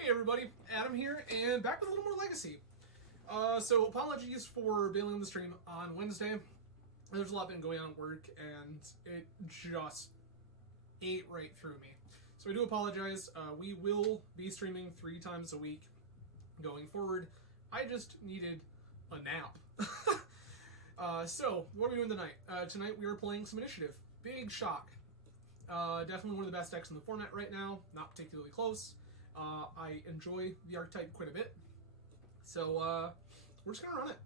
Hey everybody, Adam here, and back with a little more Legacy. So apologies for bailing the stream on Wednesday. There's a lot been going on at work, and it just ate right through me. So I do apologize. We will be streaming 3 times a week going forward. I just needed a nap. So what are we doing tonight? Tonight we are playing some Initiative. Big shock. Definitely one of the best decks in the format right now. Not particularly close. I enjoy the archetype quite a bit. So we're just going to run it.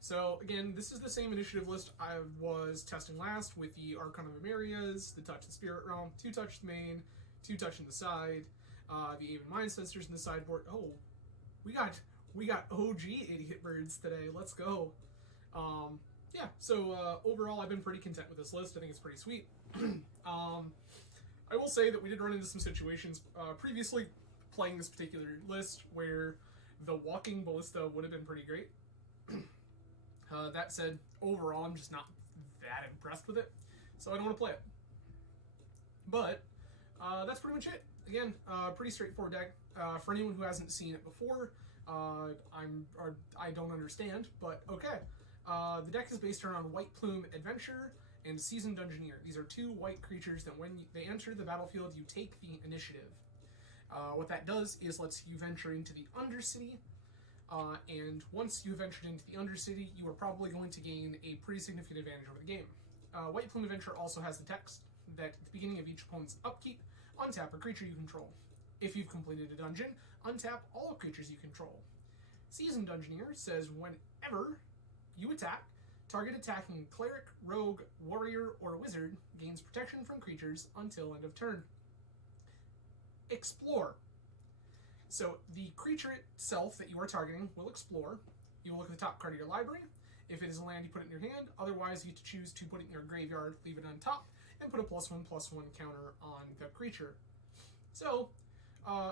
So again, this is the same initiative list I was testing last with the Archon of Emerias, the Touch the Spirit Realm, 2 touch the main, 2 touch in the side, the Aven Mind Sensors in the sideboard. Oh, we got OG Idiot Birds today. Let's go. Yeah, so overall I've been pretty content with this list. I think it's pretty sweet. I will say that we did run into some situations previously playing this particular list where the Walking Ballista would have been pretty great. That said, overall I'm just not that impressed with it, so I don't want to play it. But that's pretty much it. Again, pretty straightforward deck. For anyone who hasn't seen it before, I don't understand, but okay. The deck is based around White Plume Adventure and Seasoned Dungeoneer. These are 2 white creatures that when they enter the battlefield, you take the initiative. What that does is lets you venture into the Undercity, and once you've ventured into the Undercity, you are probably going to gain a pretty significant advantage over the game. White Plume Adventure also has the text that at the beginning of each opponent's upkeep, untap a creature you control. If you've completed a dungeon, untap all creatures you control. Seasoned Dungeoneer says whenever you attack, target attacking cleric, rogue, warrior, or wizard gains protection from creatures until end of turn. Explore. So the creature itself that you are targeting will explore. You will look at the top card of your library. If it is a land, you put it in your hand. Otherwise, you choose to put it in your graveyard, leave it on top, and put a +1/+1 counter on the creature. So,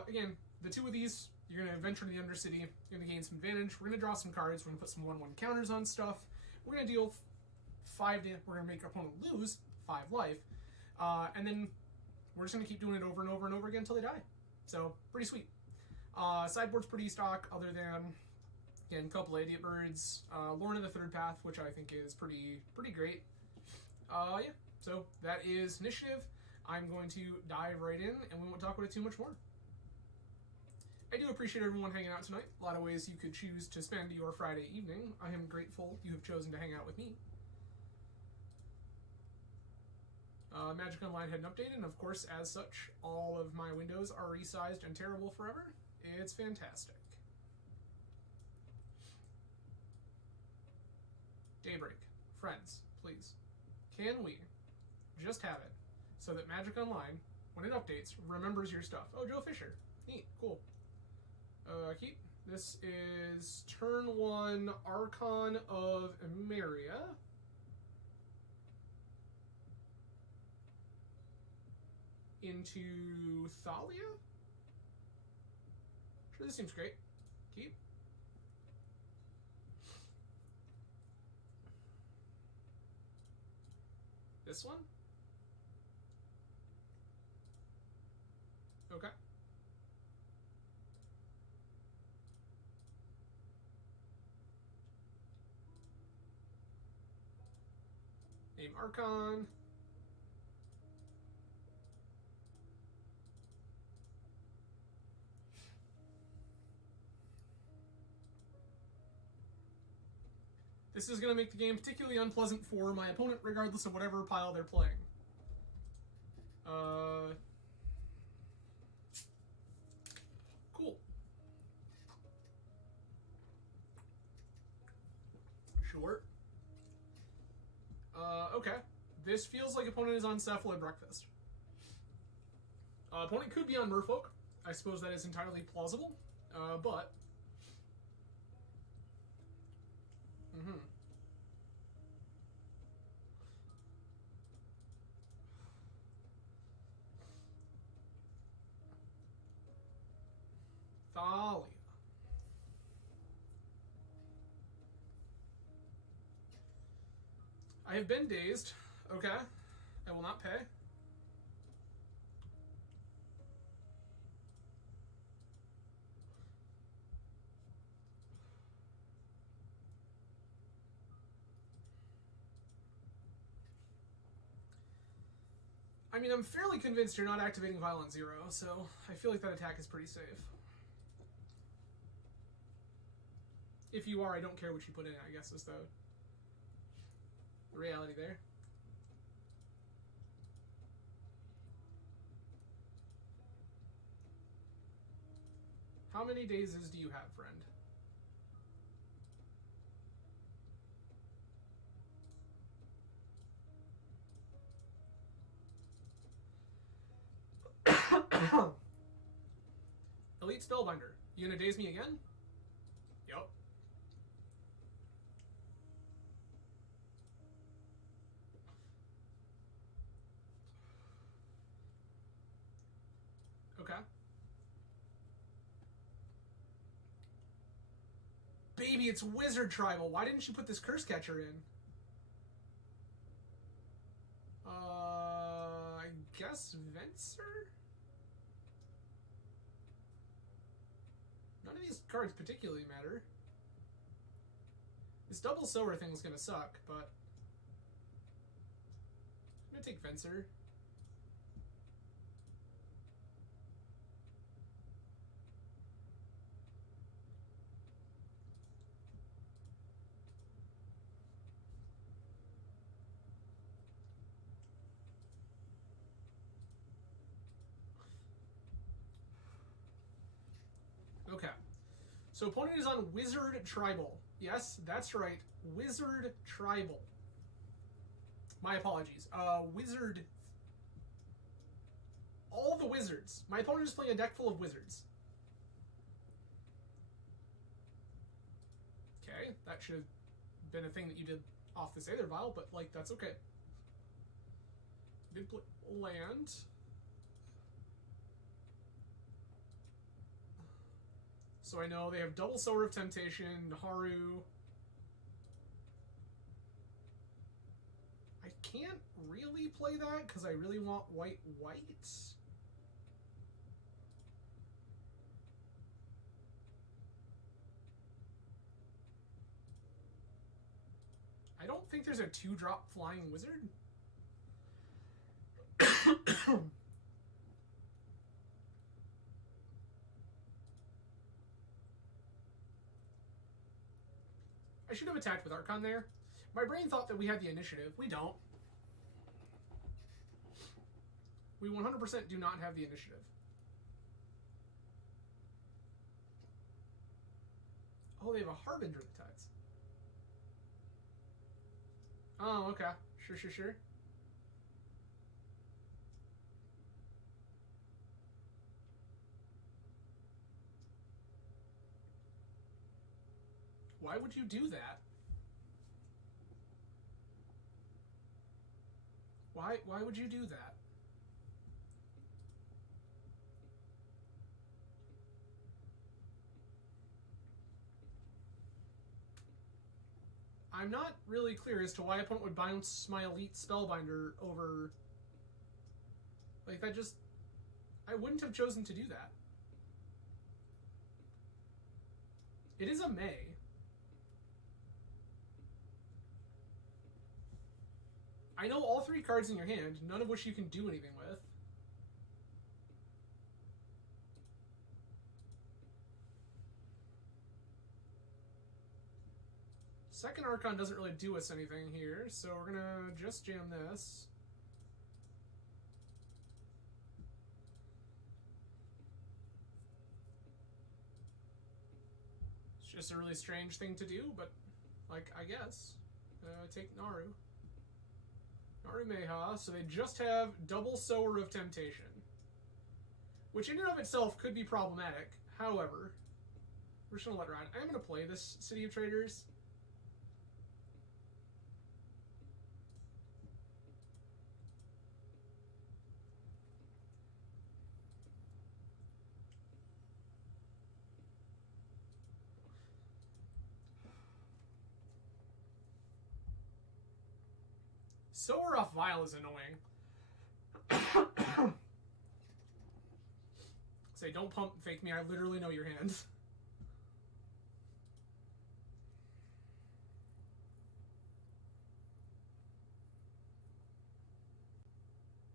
again, the 2 of these, you're going to venture to the Undercity, you're going to gain some advantage, we're going to draw some cards, we're going to put some 1/1 counters on stuff, we're going to deal 5 damage, we're going to make our opponent lose 5 life, and then we're just going to keep doing it over and over and over again until they die. So, pretty sweet. Sideboard's pretty stock, other than, again, a couple of Idiot Birds, Lorna the Third Path, which I think is pretty great. Yeah, so that is Initiative. I'm going to dive right in, and we won't talk about it too much more. I do appreciate everyone hanging out tonight. A lot of ways you could choose to spend your Friday evening. I am grateful you have chosen to hang out with me. Magic Online had an update, and of course, as such, all of my windows are resized and terrible forever. It's fantastic. Daybreak. Friends, please. Can we just have it so that Magic Online, when it updates, remembers your stuff? Oh, Joe Fisher. Neat. Cool. Keep. This is turn 1 Archon of Emeria. Into Thalia? Sure, this seems great. Keep. This one? Okay. Name Archon. This is going to make the game particularly unpleasant for my opponent, regardless of whatever pile they're playing. Cool. Sure. Okay. This feels like opponent is on Cephaloid Breakfast. Opponent could be on Merfolk. I suppose that is entirely plausible. But... Thalia. I have been dazed. Okay. I will not pay. I mean, I'm fairly convinced you're not activating Violent Zero, so I feel like that attack is pretty safe. If you are, I don't care what you put in, I guess, is the reality there. How many dazes do you have, friend? Elite Spellbinder. You gonna daze me again? Yup. Okay. Baby, it's Wizard Tribal. Why didn't you put this Curse Catcher in? I guess Venser? None of these cards particularly matter. This double sower thing is gonna suck, but I'm gonna take Venser. Okay. So opponent is on Wizard Tribal. Yes, that's right. Wizard Tribal. My apologies. Wizard. All the wizards. My opponent is playing a deck full of wizards. Okay, that should have been a thing that you did off this Aether Vial, but, like, that's okay. Did play land. So I know they have double Sower of Temptation, Haru. I can't really play that because I really want white. I don't think there's a 2-drop flying wizard. I should have attacked with Archon there. My brain thought that we had the initiative. We don't. We 100% do not have the initiative. Oh, they have a Harbinger of the Tides. Oh, okay. Sure. Why would you do that? Why would you do that? I'm not really clear as to why opponent would bounce my Elite Spellbinder over... Like, that just... I wouldn't have chosen to do that. It is a May. I know all 3 cards in your hand, none of which you can do anything with. Second Archon doesn't really do us anything here, so we're gonna just jam this. It's just a really strange thing to do, but, like, I guess. Take Naru. Naru Meha, so they just have double Sower of Temptation. Which in and of itself could be problematic. However, we're just gonna let it ride. I'm gonna play this City of Traders. Sower off Vial is annoying. Say, don't pump fake me. I literally know your hands.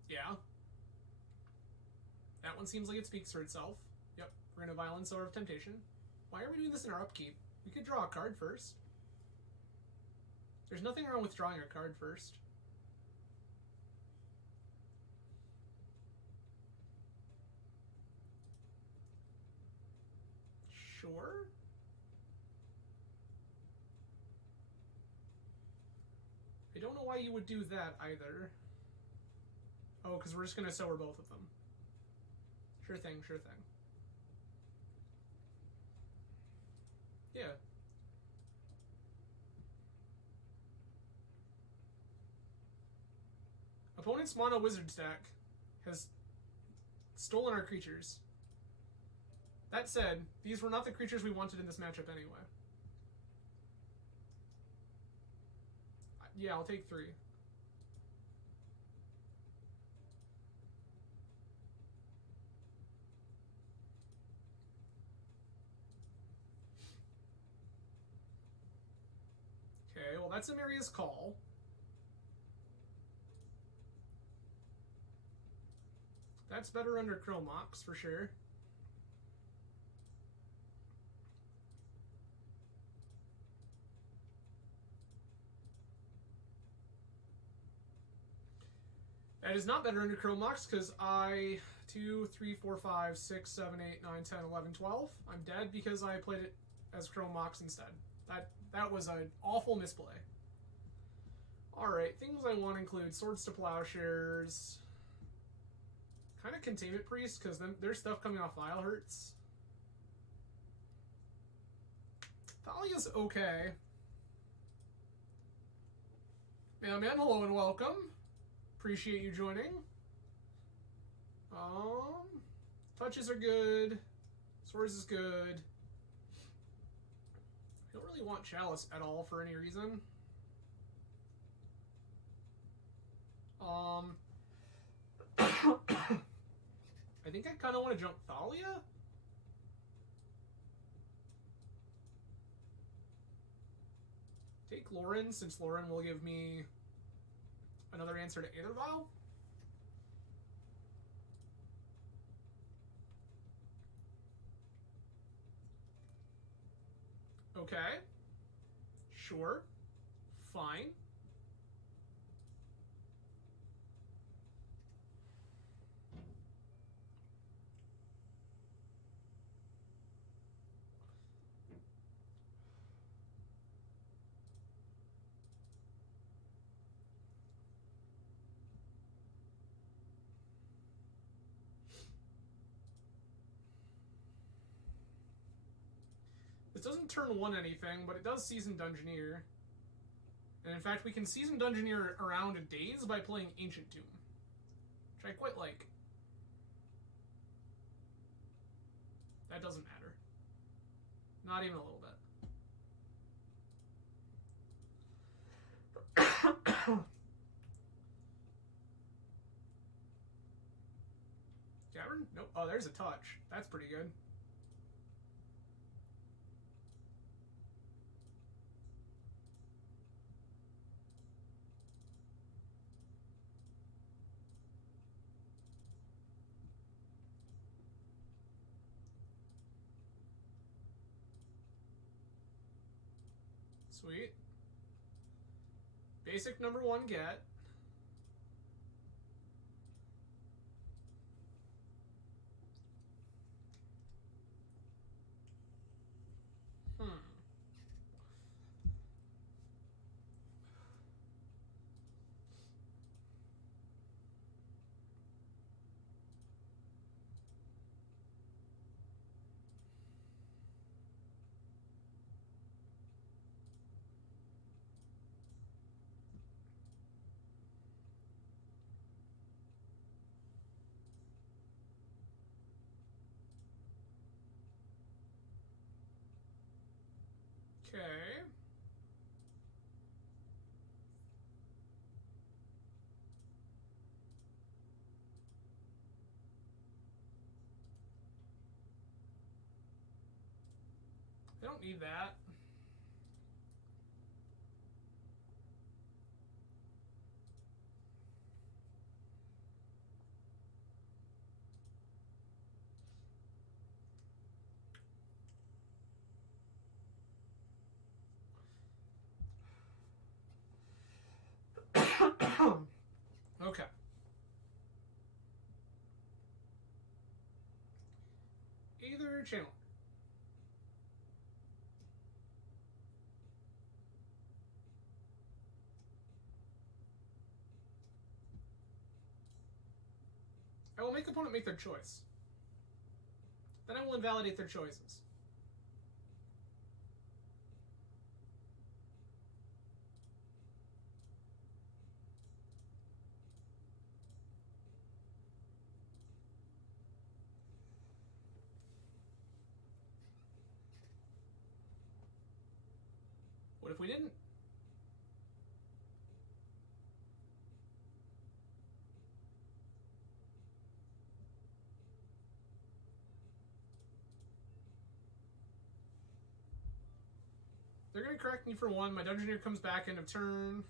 Yeah. one seems like it speaks for itself. Yep, we're going to Violent Sower of Temptation. Why are we doing this in our upkeep? We could draw a card first. There's nothing wrong with drawing a card first. Sure. I don't know why you would do that either. Oh, because we're just going to sower both of them. Sure thing, sure thing. Yeah. Opponent's Mono Wizard stack has stolen our creatures. That said, these were not the creatures we wanted in this matchup anyway. Yeah, I'll take 3. Okay, well that's Amiria's Call. That's better under Chromox, for sure. That is not better under Chromox, because 2, 3, 4, 5, 6, 7, 8, 9, 10, 11, 12. I'm dead because I played it as Chromox instead. That was an awful misplay. Alright, things I want include Swords to Plowshares. Kind of Containment Priest, because then there's stuff coming off Vile hurts. Thalia's okay. Man, hello and welcome. Appreciate you joining. Touches are good. Swords is good. I don't really want Chalice at all for any reason. I think I kind of want to jump Thalia. Take Lauren, since Lauren will give me another answer to Aether Vial. Okay. Sure. Fine. This doesn't turn 1 anything, but it does Seasoned Dungeoneer. And in fact, we can Seasoned Dungeoneer around a daze by playing Ancient Tomb, which I quite like. That doesn't matter. Not even a little bit. Cavern? Nope. Oh, there's a touch. That's pretty good. Sweet. Basic number 1 get. Okay. I don't need that. Spirit Channel. I will make the opponent make their choice. Then I will invalidate their choices. What if we didn't? They're going to correct me for one. My Dungeoneer comes back end of turn.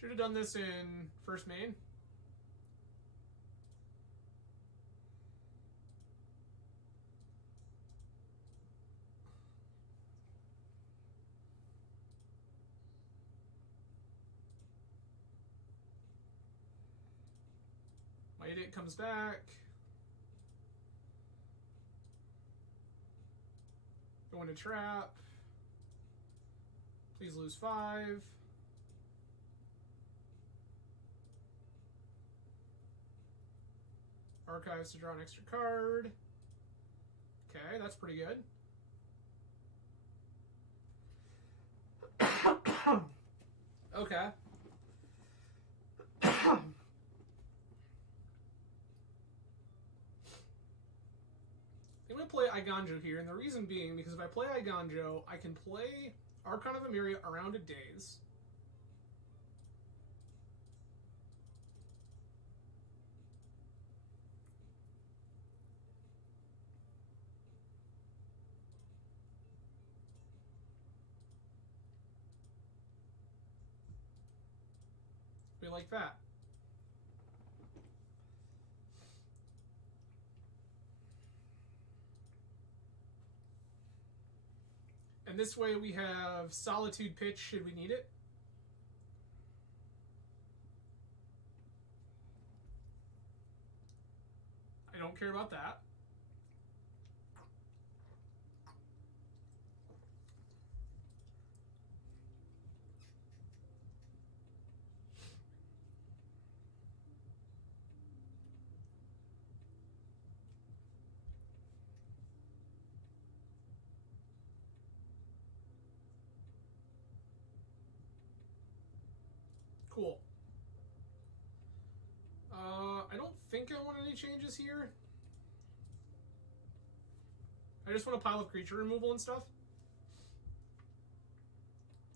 Should have done this in first main. My idiot comes back. Go into trap. Please lose 5. Archives to draw an extra card. Okay, that's pretty good. Okay. I'm going to play Iganjo here, and the reason being because if I play Iganjo, I can play Archon of Emeria around a daze. Be like that. And this way we have Solitude Pitch should we need it. I don't care about that. Cool. I don't think I want any changes here. I just want a pile of creature removal and stuff.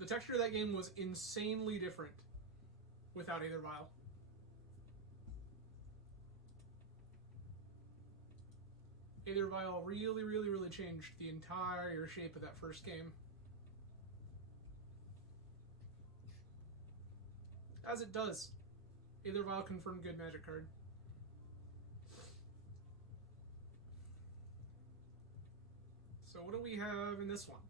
The texture of that game was insanely different without Aether Vial. Aether Vial really changed the entire shape of that first game. As it does. Aether Vial confirmed good Magic card. So what do we have in this one?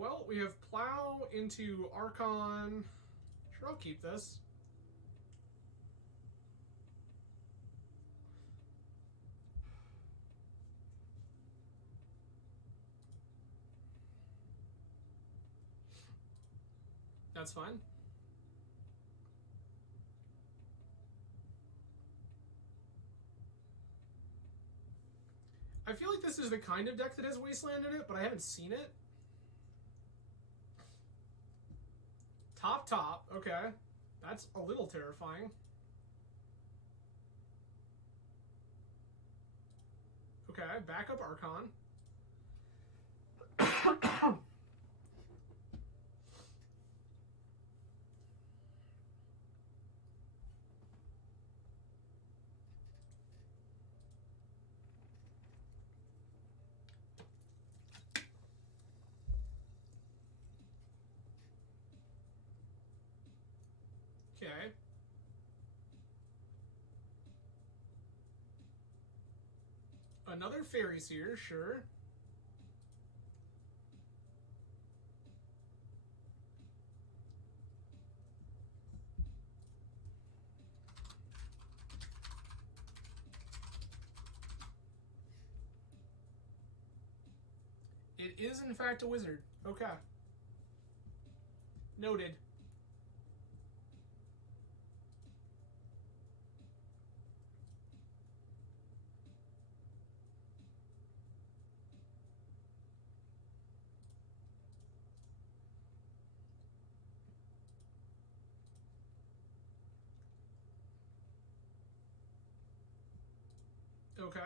Well, we have Plow into Archon. Sure, I'll keep this. That's fine. I feel like this is the kind of deck that has Wasteland in it, but I haven't seen it. Top, okay. That's a little terrifying. Okay, backup Archon. Okay. Another fairies here, sure. It is, in fact, a wizard. Okay. Noted. Okay.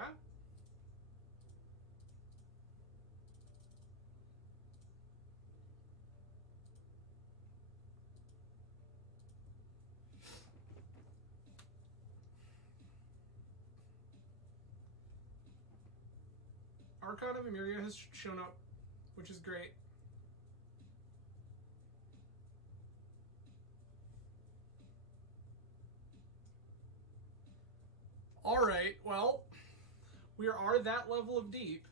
Archon of Emeria has shown up, which is great. Alright, well, we are that level of deep.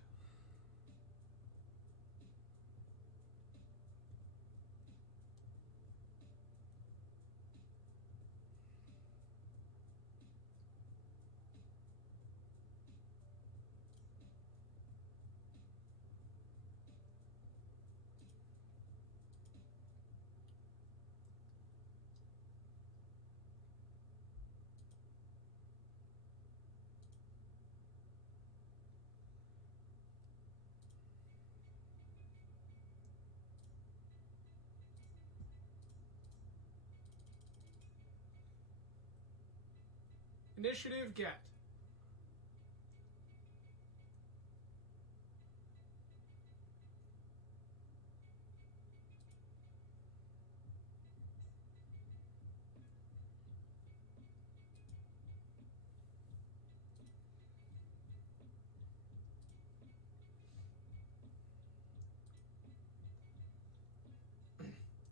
Initiative, get.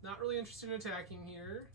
Not really interested in attacking here.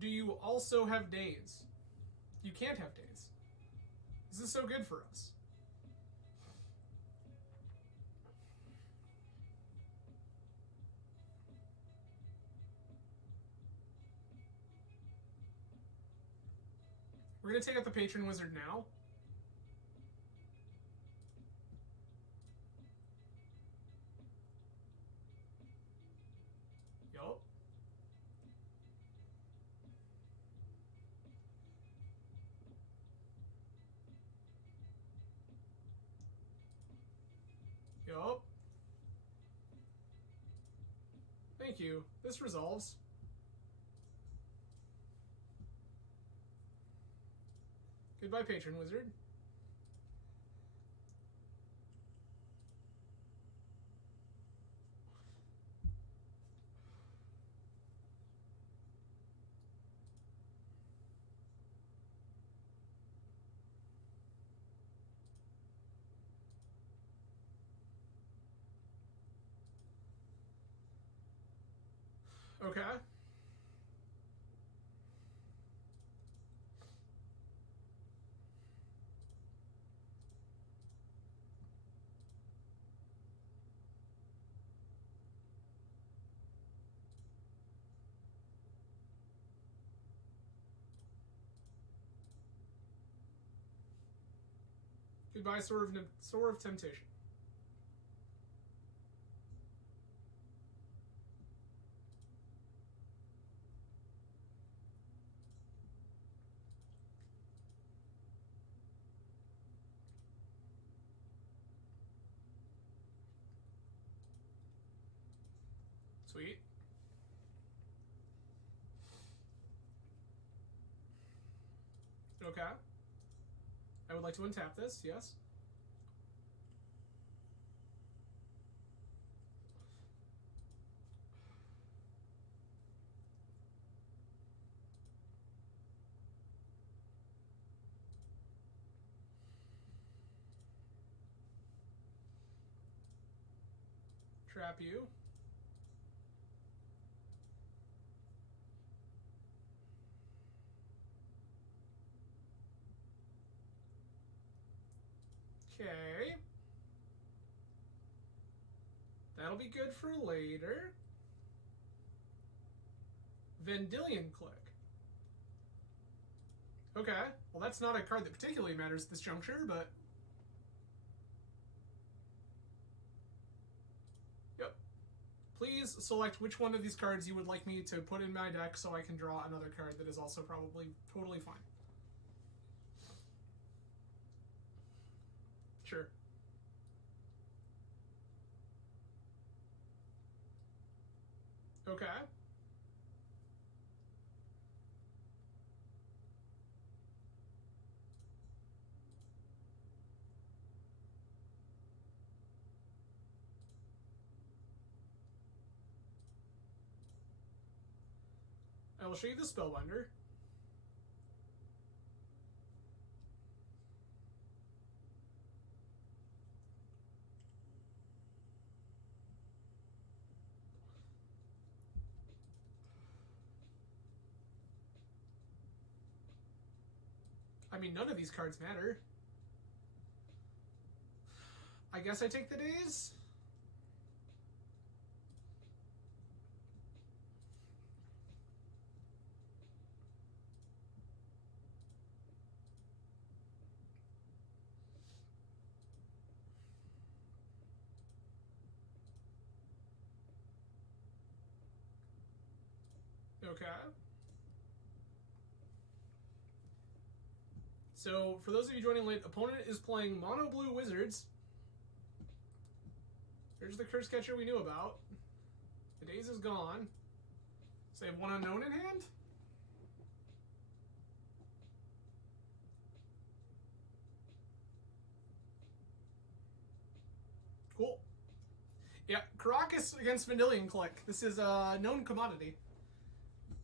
Do you also have days? You can't have days. This is so good for us. We're going to take out the Patron Wizard now. Yup. Yup. Thank you. This resolves. Goodbye, Patron Wizard. Okay. Goodbye, Sword of Temptation. Sweet. Okay. I would like to untap this, yes. Trap you. Okay. That'll be good for later. Vendilion Click. Okay. Well, that's not a card that particularly matters at this juncture, but... Yep. Please select which one of these cards you would like me to put in my deck so I can draw another card that is also probably totally fine. Sure. Okay. I will show you the Spellbinder. I mean, none of these cards matter. I guess I take the days? Okay. So, for those of you joining late, opponent is playing Mono Blue Wizards. Here's the Curse Catcher we knew about. The daze is gone. So they have one unknown in hand? Cool. Yeah, Caracas against Vendilion Click. This is a known commodity.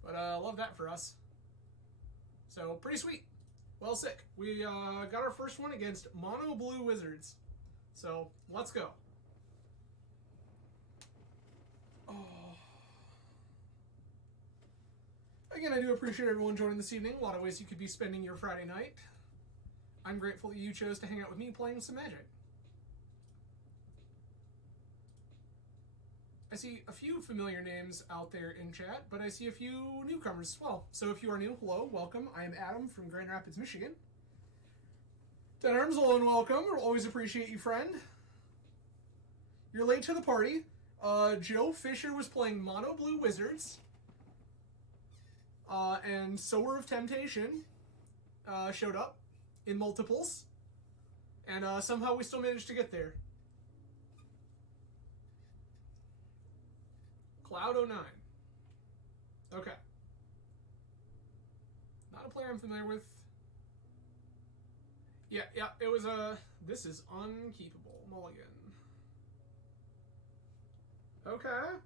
But love that for us. So, pretty sweet. Well, sick. We got our first one against Mono Blue Wizards. So, let's go. Oh. Again, I do appreciate everyone joining this evening. A lot of ways you could be spending your Friday night. I'm grateful that you chose to hang out with me playing some Magic. I see a few familiar names out there in chat, but I see a few newcomers as well. So if you are new, hello, welcome. I am Adam from Grand Rapids, Michigan. Dead Arms, hello and welcome. We'll always appreciate you, friend. You're late to the party. Joe Fisher was playing Mono Blue Wizards. And Sower of Temptation showed up in multiples. And somehow we still managed to get there. Cloud 09. Okay. Not a player I'm familiar with. Yeah, it was a... This is unkeepable. Mulligan. Okay. I'm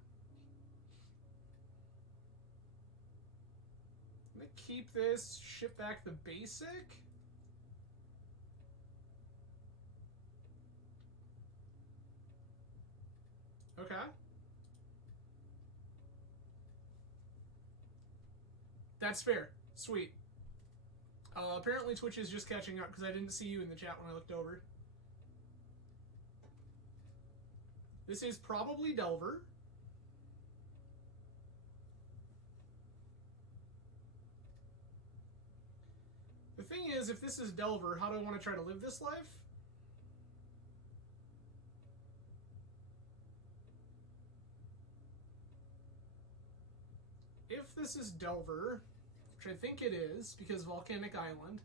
gonna keep this, ship back the basic. Okay. That's fair. Sweet. Apparently Twitch is just catching up because I didn't see you in the chat when I looked over. This is probably Delver. The thing is, if this is Delver, how do I want to try to live this life? If this is Delver, which I think it is, because Volcanic Island,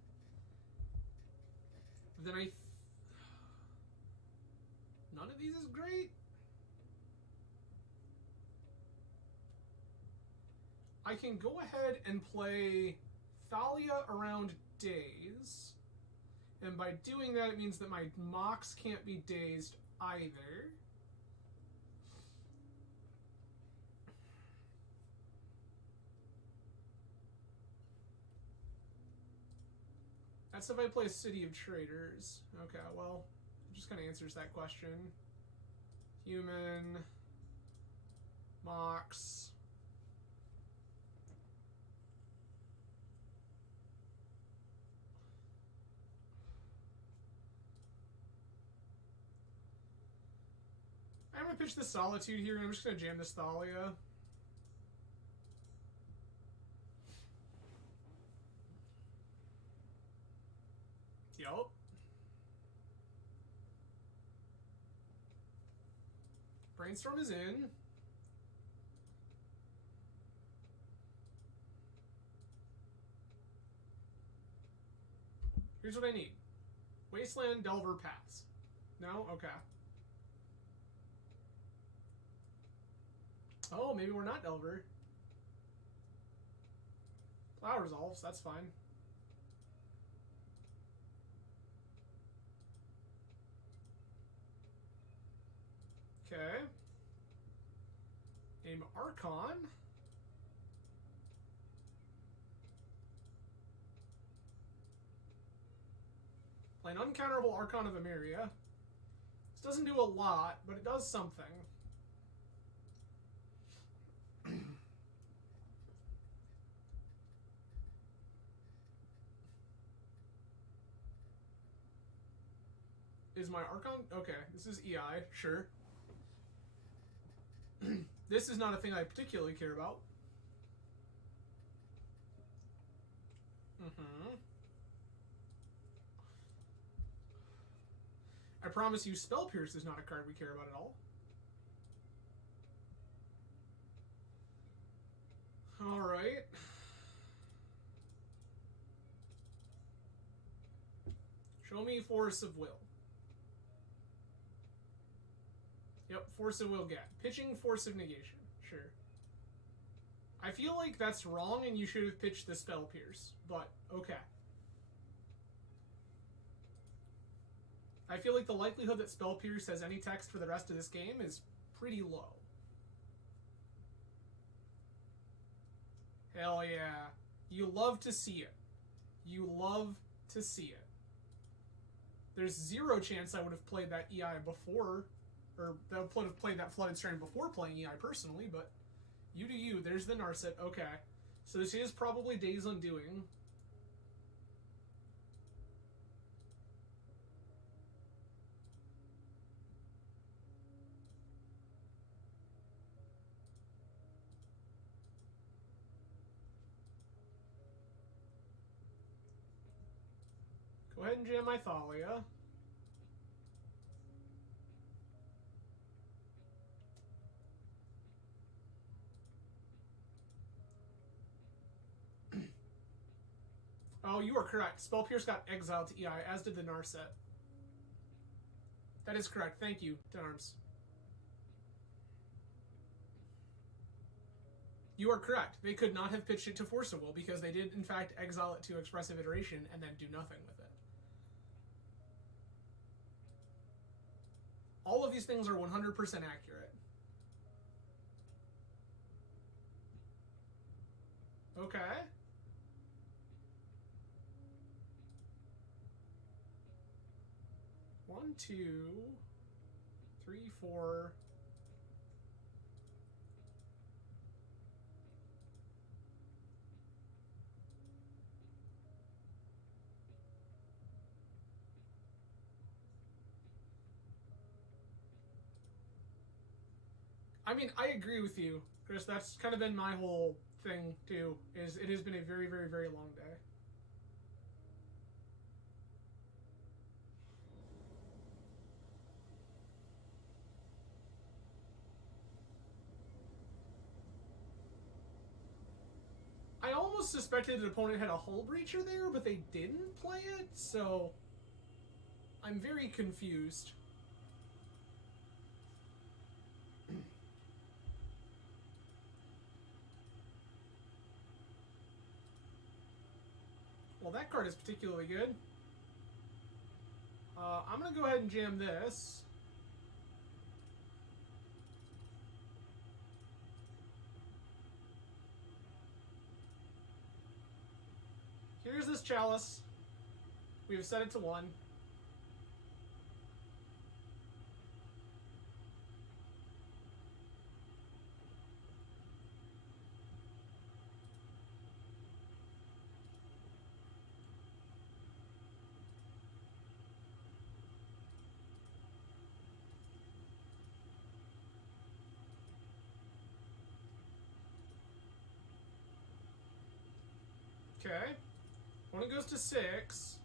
then none of these is great. I can go ahead and play Thalia around Daze. And by doing that, it means that my Mox can't be dazed either. That's if I play City of Traders. Okay, well, it just kind of answers that question. Human, Mox. I'm going to pitch the Solitude here, and I'm just going to jam this Thalia. Yup. Brainstorm is in. Here's what I need. Wasteland, Delver, Pass. No? Okay. Oh, maybe we're not Delver. Plow resolves, that's fine. Okay. Name Archon. Play an uncounterable Archon of Emeria. This doesn't do a lot, but it does something. Is my Archon? Okay, this is EI, sure. This is not a thing I particularly care about. I promise you, Spell Pierce is not a card we care about at all. Alright. Show me Force of Will. Yep, Force of Will get. Pitching Force of Negation. Sure. I feel like that's wrong and you should have pitched the Spell Pierce, but okay. I feel like the likelihood that Spell Pierce has any text for the rest of this game is pretty low. Hell yeah. You love to see it. You love to see it. There's zero chance I would have played that EI before, or that would have played that Flooded Strand before playing EI personally, but you do you. There's the Narset. Okay. So this is probably Days Undoing. Go ahead and jam my Thalia. Oh, you are correct. Spell Pierce got exiled to EI, as did the Narset. That is correct. Thank you, Denarms. You are correct. They could not have pitched it to Force of Will because they did, in fact, exile it to Expressive Iteration and then do nothing with it. All of these things are 100% accurate. Okay. One, two, three, four. I mean, I agree with you, Chris. That's kind of been my whole thing, too, is it has been a very, very, very long day. I almost suspected an opponent had a Hull Breacher there, but they didn't play it, so I'm very confused. Well, that card is particularly good. I'm going to go ahead and jam this. Here's this Chalice. We have set it to 1. Okay. When it goes to 6...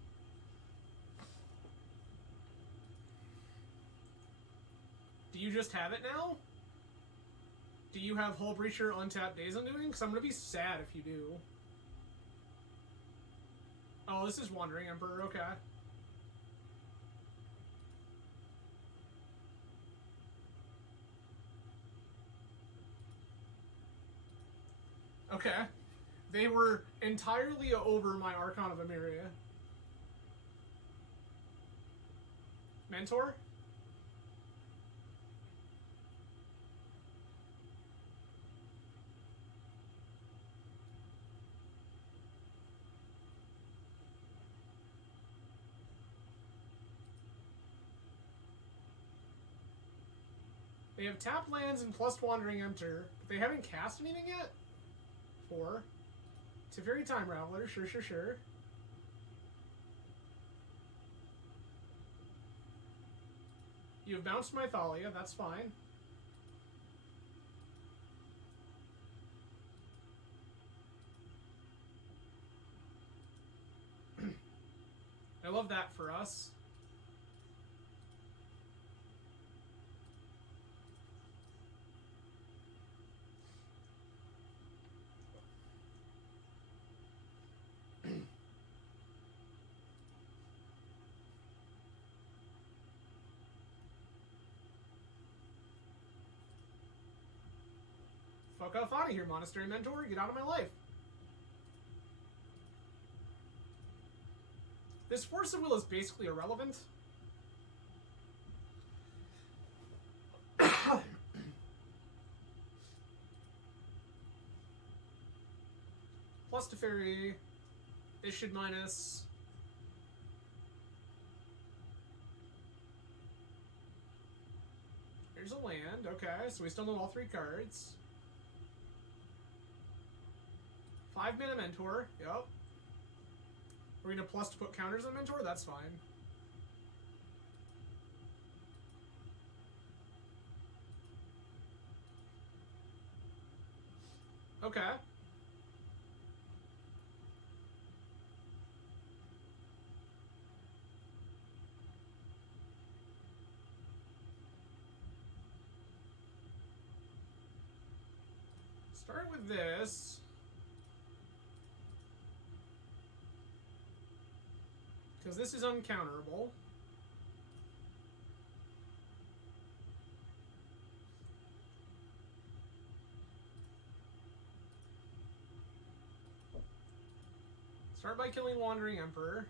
Do you just have it now? Do you have Hull Breacher, untapped, Days Undoing? Because I'm going to be sad if you do. Oh, this is Wandering Emperor, okay. Okay. They were entirely over my Archon of Emeria. Mentor? They have tapped lands and plus Wandering Enter, but they haven't cast anything yet? 4. Teferi Time Raveler, sure. You have bounced my Thalia, that's fine. I love that for us. Fuck off out of here, Monastery Mentor. Get out of my life. This Force of Will is basically irrelevant. Plus Teferi. This should minus. Here's a land. Okay, so we still know all 3 cards. 5 mana Mentor. Yep. We're going to plus to put counters on Mentor? That's fine. Okay. Start with this. Because this is uncounterable. Start by killing Wandering Emperor.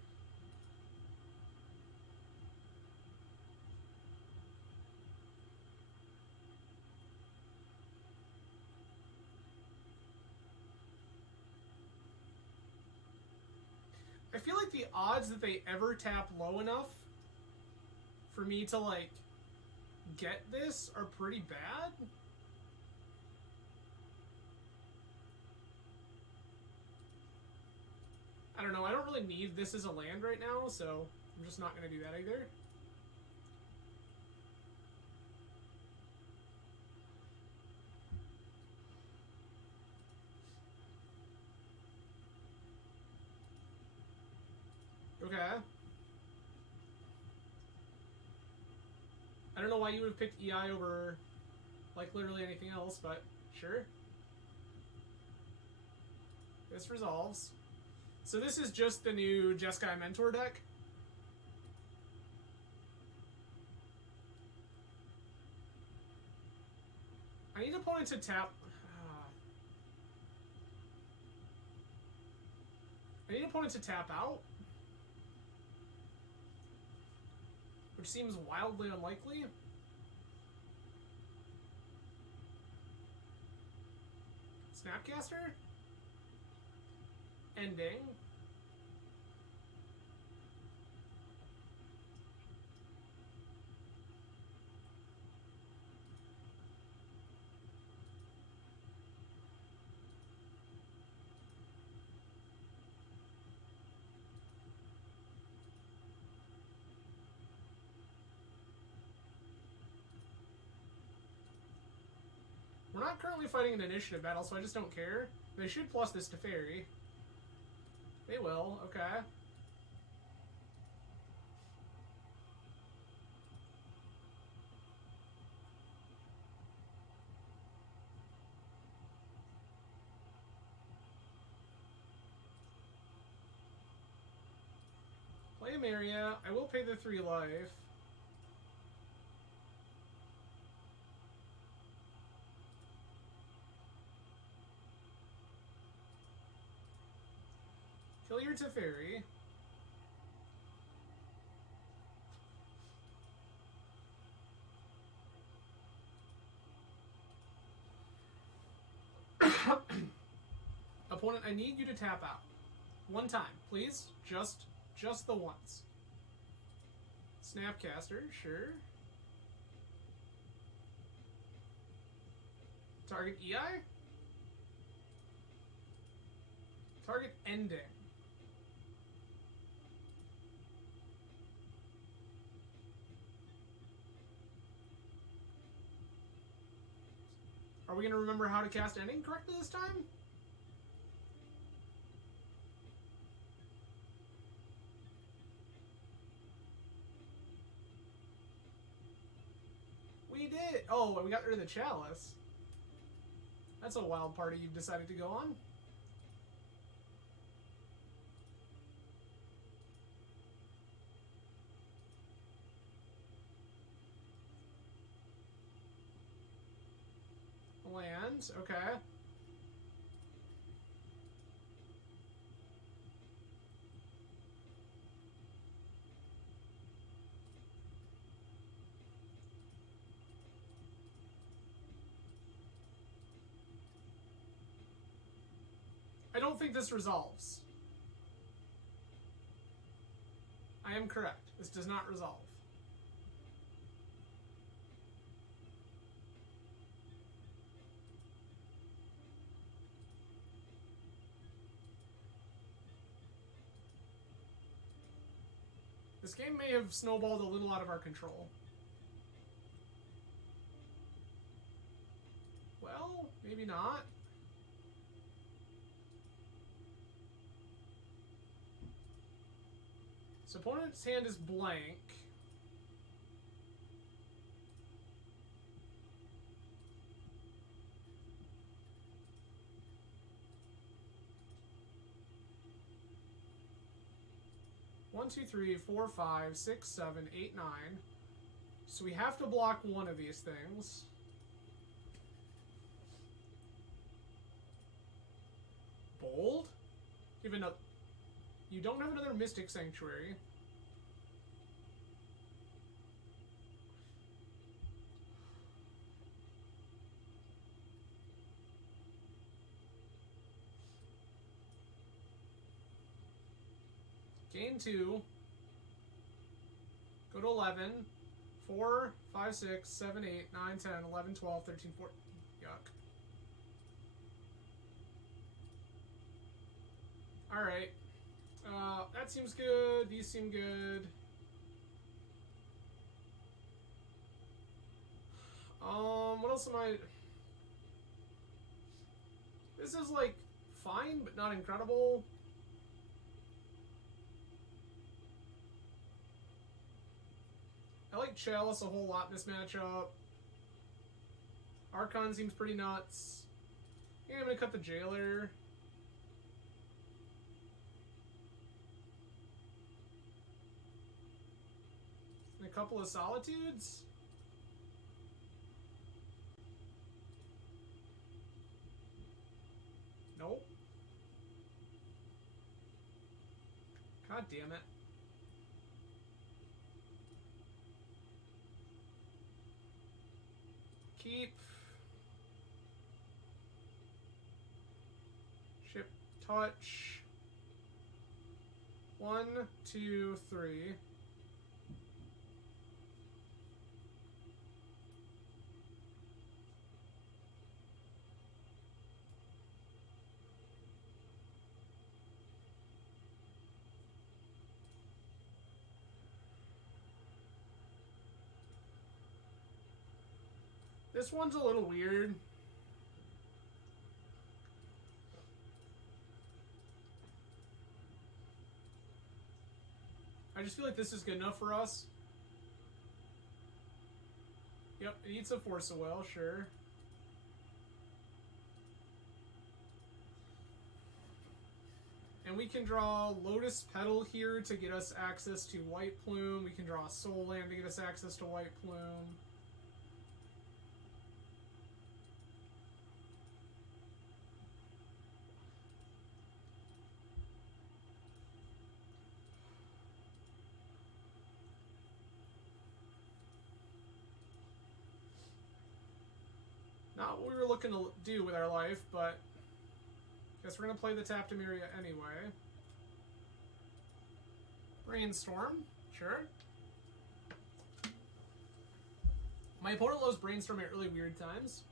I feel like the odds that they ever tap low enough for me to, like, get this are pretty bad. I don't know, I don't really need this as a land right now, so I'm just not going to do that either. Okay. I don't know why you would have picked EI over, like, literally anything else, but sure. This resolves. So this is just the new Jeskai Mentor deck. I need opponent to tap. I need opponent to tap out, which seems wildly unlikely. Snapcaster? Ending. We're not currently fighting an initiative battle, so I just don't care. They should plus this to Fairy. They will, okay. Play a Maria. I will pay the 3 life. Kill your Teferi. Opponent, I need you to tap out. One time, please. Just the once. Snapcaster, sure. Target EI? Target ending. Are we going to remember how to cast ending correctly this time? We did! Oh, we got rid of the chalice. That's a wild party you've decided to go on. Land, okay. I don't think this resolves. I am correct. This does not resolve. This game may have snowballed a little out of our control. Well, maybe not. So opponent's hand is blank. One, two, three, four, five, six, 7, 8, 9. So we have to block one of these things. Bold? Even though you don't have another Mystic Sanctuary. Gain 2. Go to 11. 4, 5, 6, 7, 8, 9, 10, 11, 12, 13, 14. Yuck. Alright. That seems good. These seem good. What else am I... This is, like, fine, but not incredible. I like Chalice a whole lot in this matchup. Archon seems pretty nuts. Yeah, I'm gonna cut the Jailer. And a couple of Solitudes. Nope. God damn it. Keep. Ship touch. 1, 2, 3. This one's a little weird. I just feel like this is good enough for us. Yep, it eats a Force of Will, sure. And we can draw Lotus Petal here to get us access to White Plume. We can draw Soul Land to get us access to White Plume. Not what we were looking to do with our life, but guess we're going to play the tapped Emeria anyway. Brainstorm, sure. My opponent loves Brainstorm at really weird times.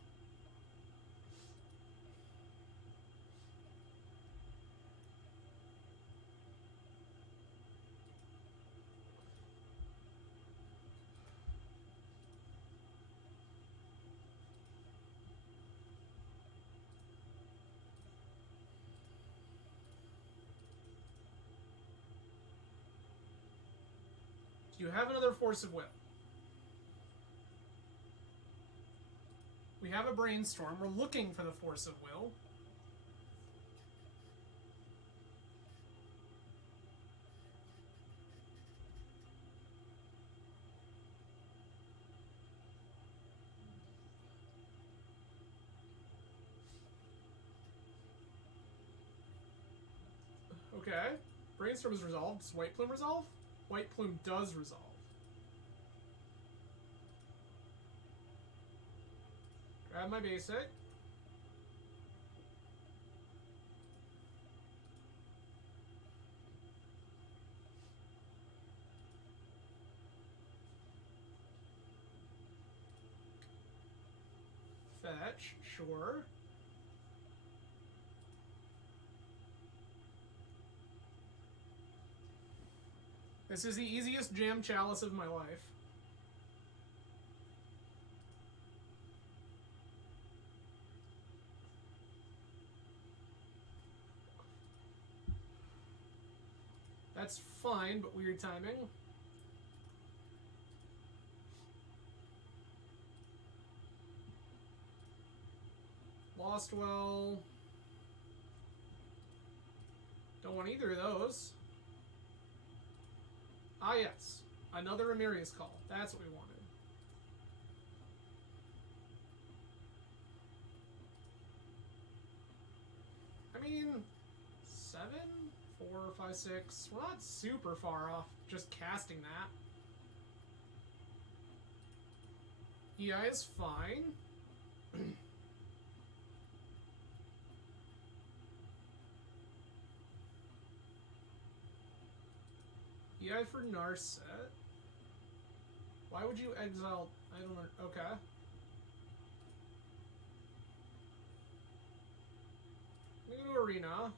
Do you have another Force of Will? We have a Brainstorm. We're looking for the Force of Will. Okay. Brainstorm is resolved. Does White Plume resolve? White Plume does resolve. Grab my basic. Fetch, sure. This is the easiest Jam Chalice of my life. That's fine, but weird timing. Lost Well. Don't want either of those. Ah, yes. Another Emeria's Call. That's what we wanted. I mean, 7, 4, 5, 6. We're not super far off just casting that. EI is fine. EI for Narset. Why would you exile? I don't know. Okay. We go to Arena.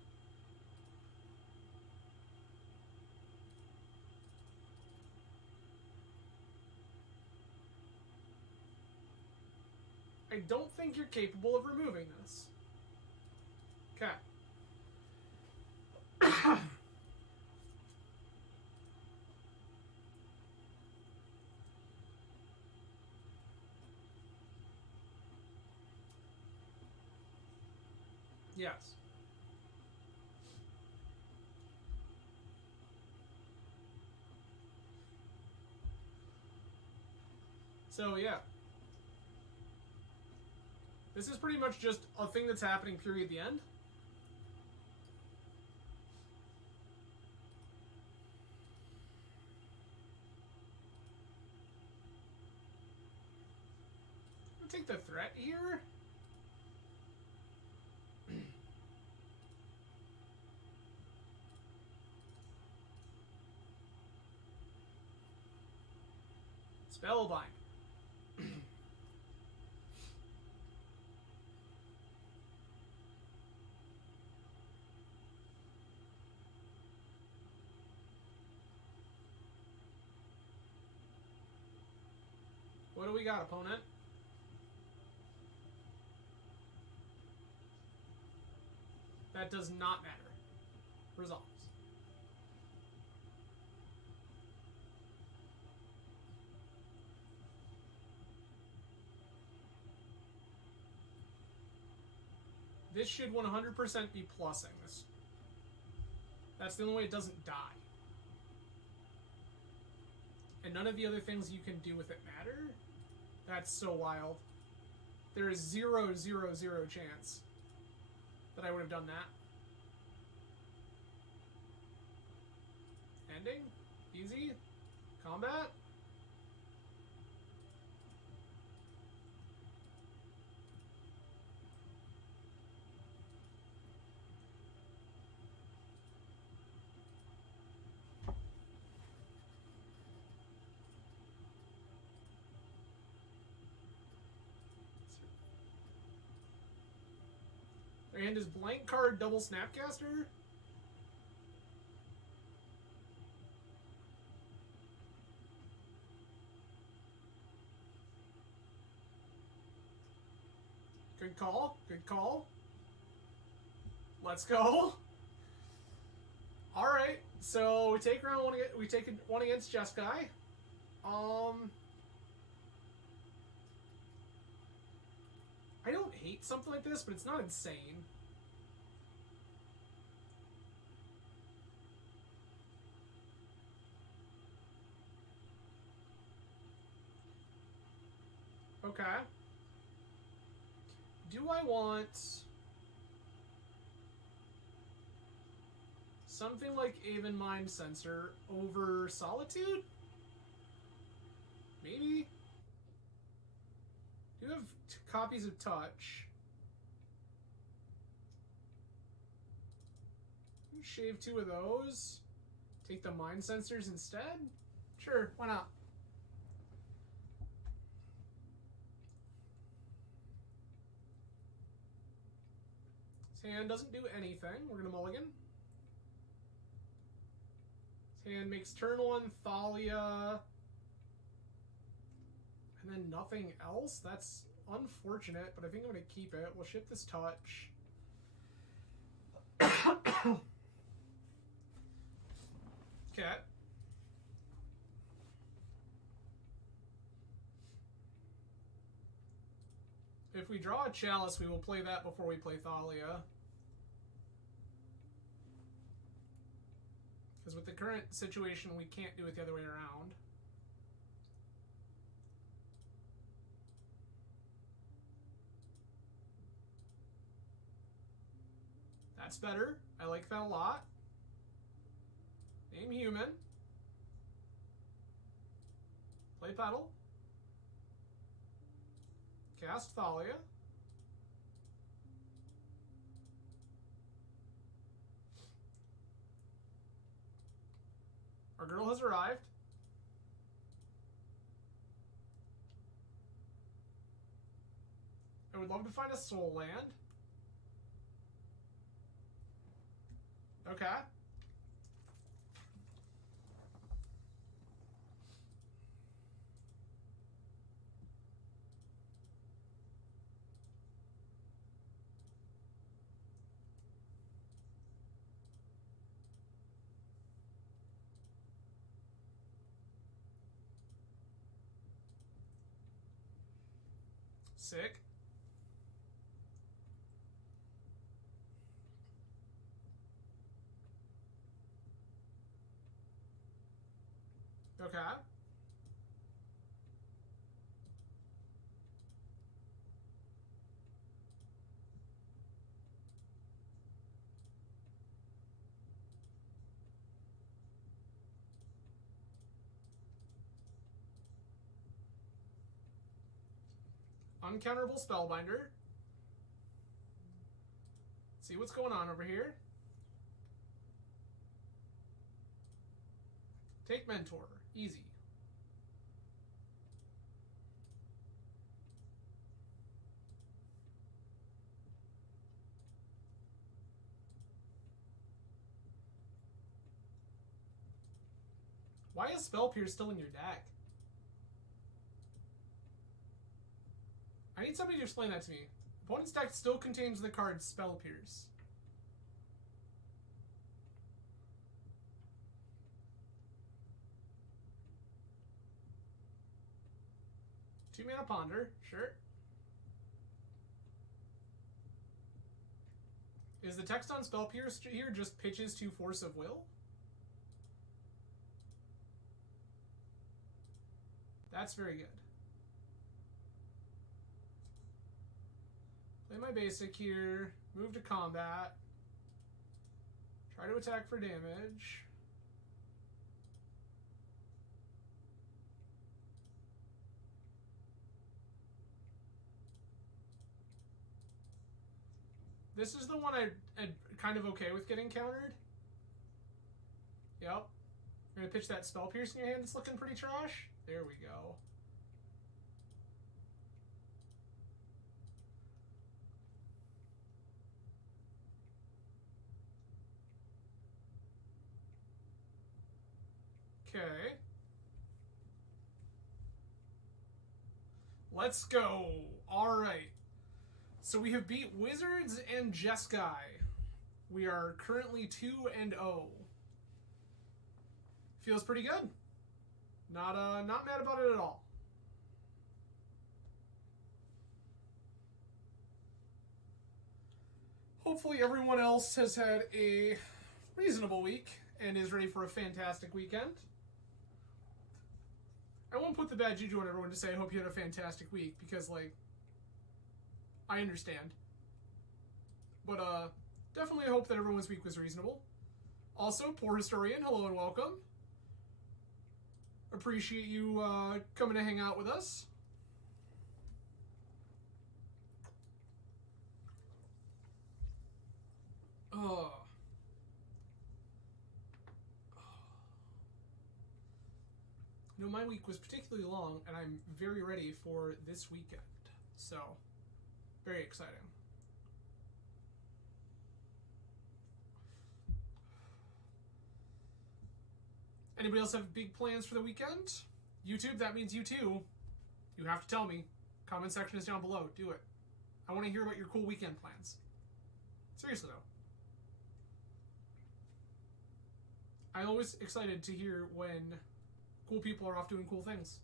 I don't think you're capable of removing this. Okay. Yes. So, yeah. This is pretty much just a thing that's happening period at the end. take the threat here. Spellbind. What do we got, opponent? That does not matter. Resolves. This should 100% be plussing this. That's the only way it doesn't die. And none of the other things you can do with it matter? That's so wild. There is 0, 0, 0 chance that I would have done that. Ending? Easy? Combat? And is blank card double Snapcaster? Good call. Good call. Let's go. All right. So we take round one. We take one against Jeskai. I don't hate something like this, but it's not insane. Okay. Do I want something like Aven Mind Sensor over Solitude? Maybe? Do you have copies of Touch? Shave 2 of those. Take the Mind Sensors instead? Sure, why not? His hand doesn't do anything. We're going to mulligan. His hand makes turn 1 Thalia. And then nothing else? That's unfortunate, but I think I'm going to keep it. We'll ship this Touch. Cat. If we draw a Chalice, we will play that before we play Thalia. Because with the current situation, we can't do it the other way around. That's better. I like that a lot. Name human. Play Petal. Cast Thalia. Our girl has arrived. I would love to find a soul land. Okay. Sick. Okay. Uncounterable Spellbinder. See what's going on over here. Take Mentor. Easy. Why is Spell Pierce still in your deck? I need somebody to explain that to me. Opponent's deck still contains the card Spell Pierce. Two mana Ponder, sure. Is the text on Spell Pierce here just pitches to Force of Will? That's very good. Play my basic here. Move to combat. Try to attack for damage. This is the one I'm kind of okay with getting countered. Yep. You're going to pitch that Spell Pierce in your hand that's looking pretty trash? There we go. Okay. Let's go. All right. So we have beat Wizards and Jeskai. We are currently 2-0. Feels pretty good. Not mad about it at all. Hopefully everyone else has had a reasonable week and is ready for a fantastic weekend. I won't put the bad juju on everyone to say I hope you had a fantastic week because, like, I understand. But definitely hope that everyone's week was reasonable. Also, Poor Historian, hello and welcome. Appreciate you coming to hang out with us. No, my week was particularly long, and I'm very ready for this weekend. So, very exciting. Anybody else have big plans for the weekend? YouTube, that means you too. You have to tell me. Comment section is down below. Do it. I want to hear about your cool weekend plans. Seriously, though. I'm always excited to hear when cool people are off doing cool things.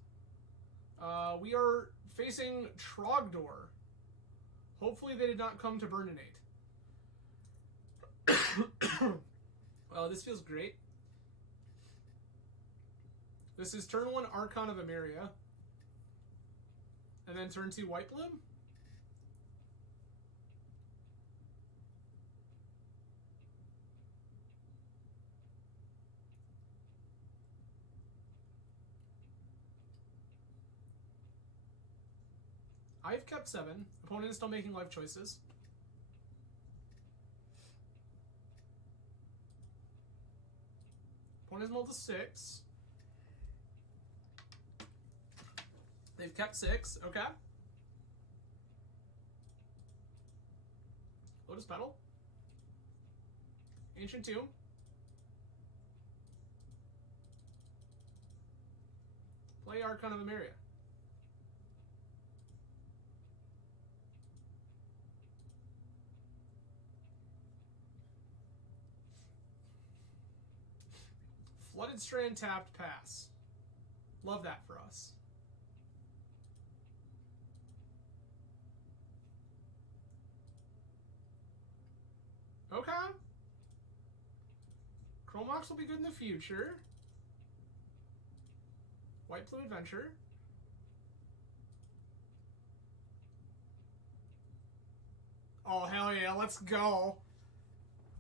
We are facing Trogdor. Hopefully they did not come to Burninate. This feels great. This is turn 1 Archon of Emeria. And then turn 2 White Bloom. I've kept 7. Opponent is still making life choices. Opponent is mulled to 6. They've kept 6. Okay. Lotus Petal. Ancient Tomb. Play Archon of Emeria. Flooded Strand tapped, pass. Love that for us. Okay. Chromox will be good in the future. White Plume Adventure. Oh, hell yeah, let's go.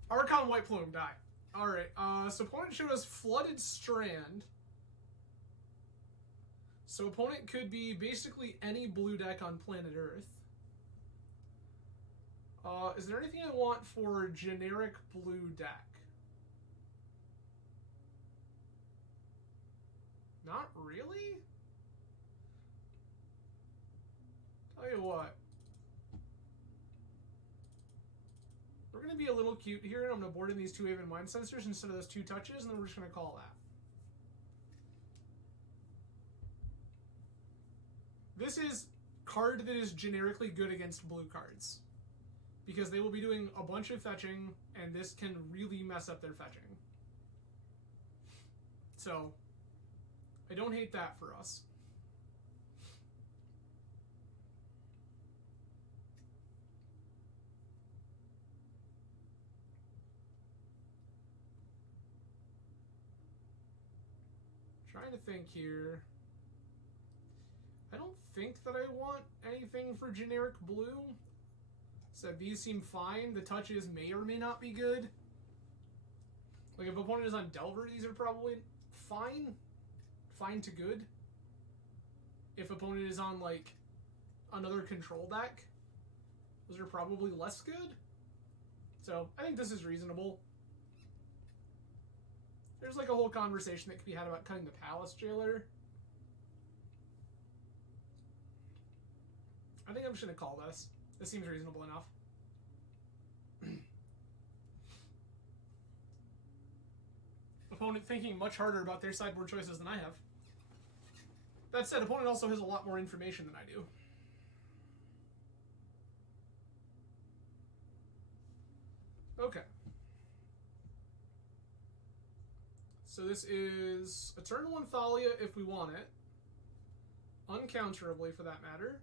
Archon White Plume, die. Alright, so opponent showed us Flooded Strand. So opponent could be basically any blue deck on planet Earth. Is there anything I want for generic blue deck? Not really? Tell you what. We're going to be a little cute here, and I'm going to board in these 2 Aven Mind Sensors instead of those 2 touches, and then we're just going to call that. This is card that is generically good against blue cards, because they will be doing a bunch of fetching, and this can really mess up their fetching. So, I don't hate that for us. Trying to think here. I don't think that I want anything for generic blue. So these seem fine. The touches may or may not be good. Like if opponent is on Delver, these are probably fine. Fine to good. If opponent is on like another control deck, those are probably less good. So I think this is reasonable. There's like a whole conversation that could be had about cutting the Palace Jailer. I think I'm just going to call this. This seems reasonable enough. Opponent thinking much harder about their sideboard choices than I have. That said, opponent also has a lot more information than I do. Okay. So this is a turn 1 Thalia if we want it. Uncounterably for that matter.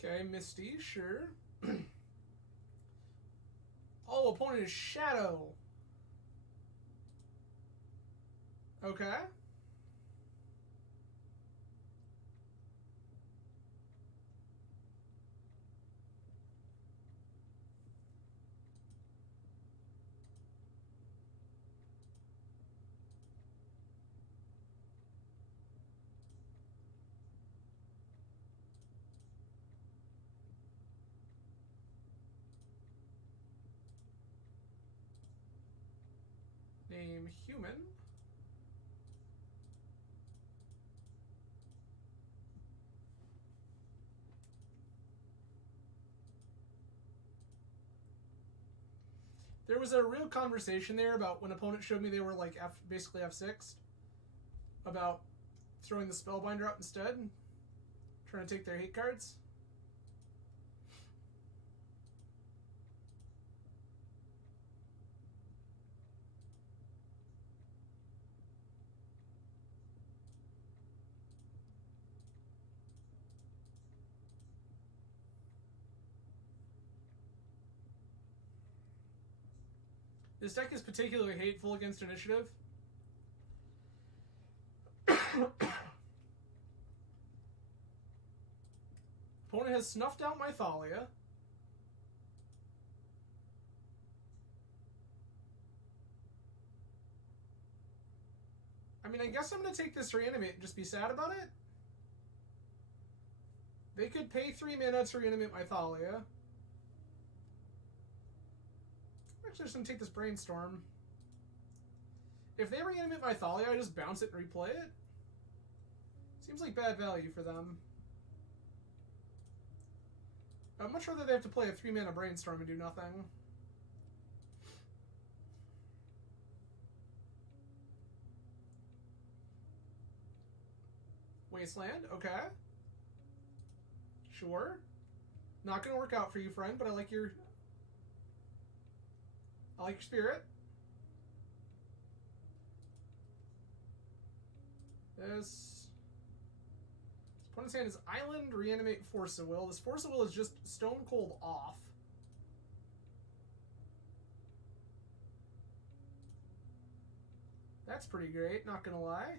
Okay, Misty, sure. Oh, opponent is Shadow. Okay. Name human. There was a real conversation there about when opponent showed me they were like basically F6 about throwing the Spellbinder out instead, trying to take their hate cards. This deck is particularly hateful against initiative. Opponent has snuffed out my Thalia. I mean, I guess I'm going to take this Reanimate and just be sad about it. They could pay 3 mana to reanimate my Thalia. I'm actually just going to take this Brainstorm. If they reanimate my Thalia, I just bounce it and replay it. Seems like bad value for them. I'd much rather they have to play a 3 mana Brainstorm and do nothing. Wasteland, okay. Sure. Not gonna work out for you, friend, but I like your spirit. This opponent's hand is Island, Reanimate, Force of Will. This Force of Will is just stone cold off. That's pretty great, not gonna lie.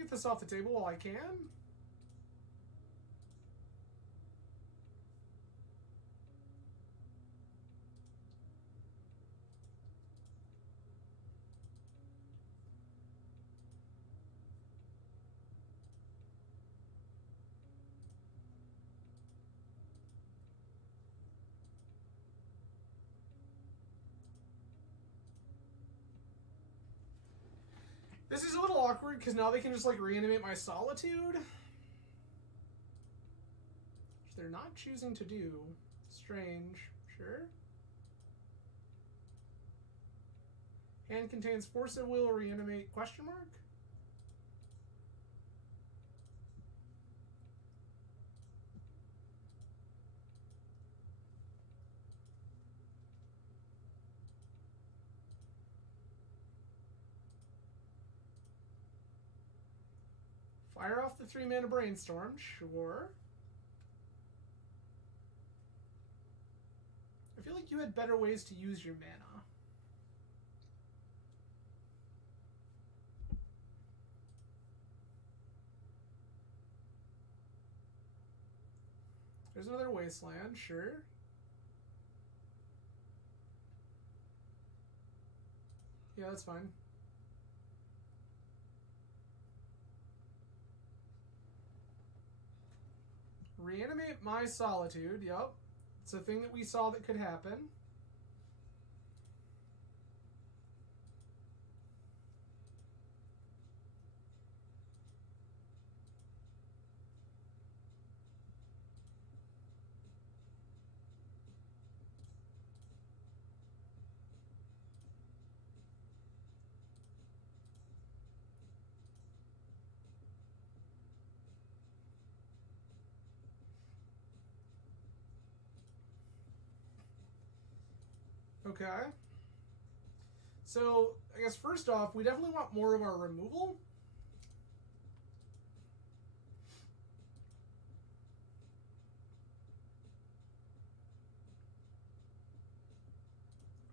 get this off the table while I can. This is a little awkward because now they can just like reanimate my Solitude. Which they're not choosing to do. Strange. Sure. Hand contains Force of Will reanimate question mark? Fire off the 3-mana Brainstorm, sure. I feel like you had better ways to use your mana. There's another Wasteland, sure. Yeah, that's fine. Reanimate my Solitude, yep. It's a thing that we saw that could happen. Okay. So, I guess first off, we definitely want more of our removal.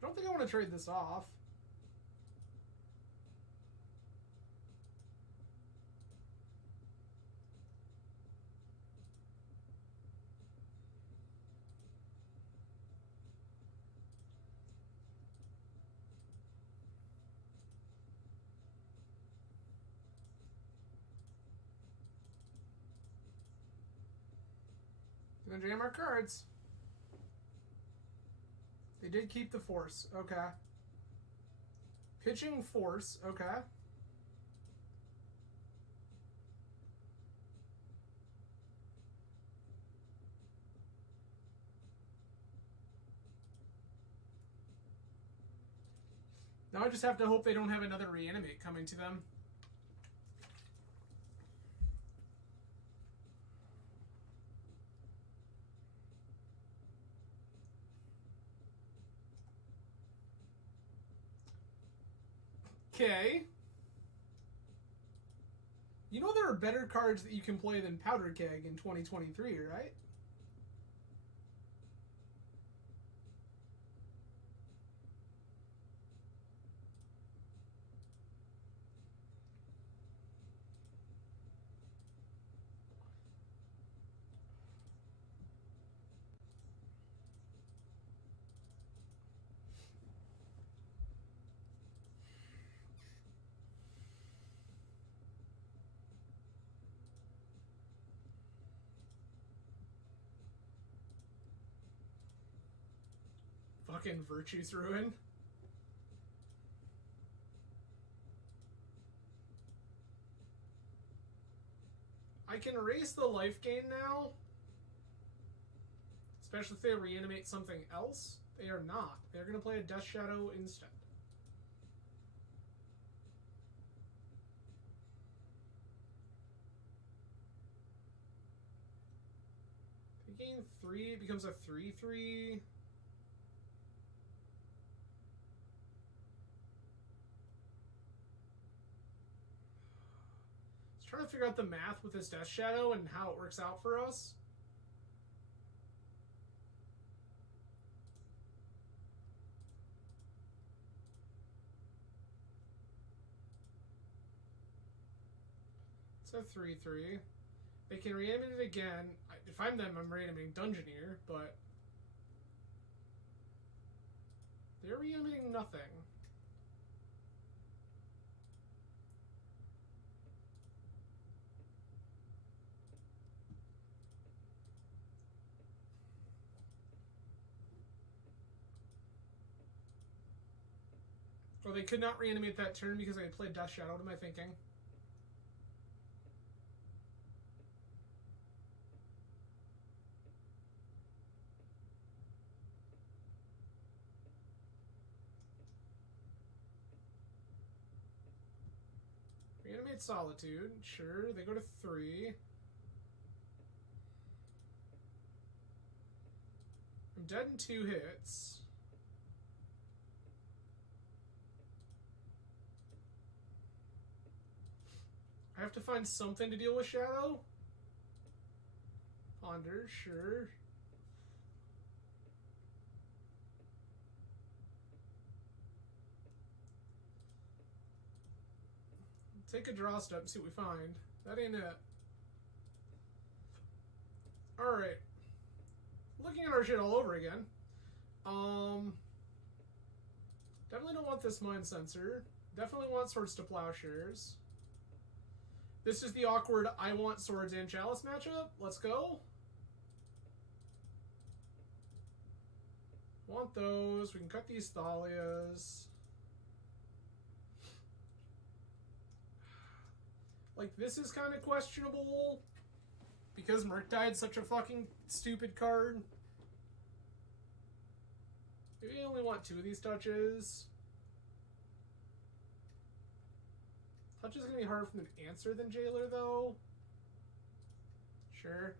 I don't think I want to trade this off. Gonna jam our cards. They did keep the Force. Okay. Pitching Force. Okay. Now I just have to hope they don't have another reanimate coming to them. Okay. You know there are better cards that you can play than Powder Keg in 2023, right? Fucking Virtue's Ruin. I can erase the life gain now. Especially if they reanimate something else. They are not. They're going to play a Death Shadow instead. They gain 3, it becomes a 3/3. Trying to figure out the math with this Death Shadow and how it works out for us. It's a 3/3. They can reanimate it again. If I'm them, I'm reanimating Dungeoneer, but they're reanimating nothing. Or they could not reanimate that turn because I had played Death Shadow. What am I thinking? Reanimate Solitude. Sure, they go to 3. I'm dead in 2 hits. I have to find something to deal with Shadow. Ponder, sure. Take a draw step and see what we find. That ain't it. Alright. Looking at our shit all over again. Definitely don't want this Mind Sensor. Definitely want Swords to Plowshares. This is the awkward I want Swords and Chalice matchup. Let's go. Want those. We can cut these Thalias. Like, this is kind of questionable because Murktide's such a fucking stupid card. Maybe I only want 2 of these touches. Touch is going to be harder for them to answer than Jailer, though. Sure.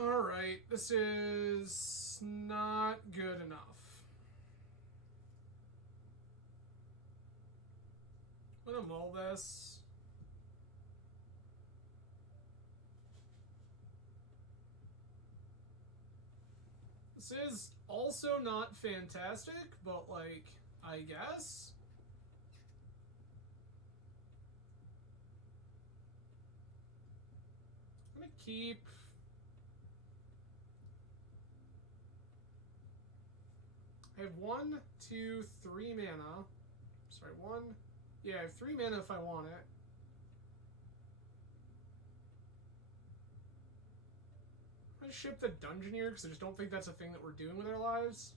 Alright, this is not good enough. I'm gonna mull this. This is also not fantastic, but like, I guess. I'm gonna keep. I have 1, 2, 3 mana. Sorry, 1. Yeah, I have 3 mana if I want it. I'm gonna ship the Dungeoneer because I just don't think that's a thing that we're doing with our lives.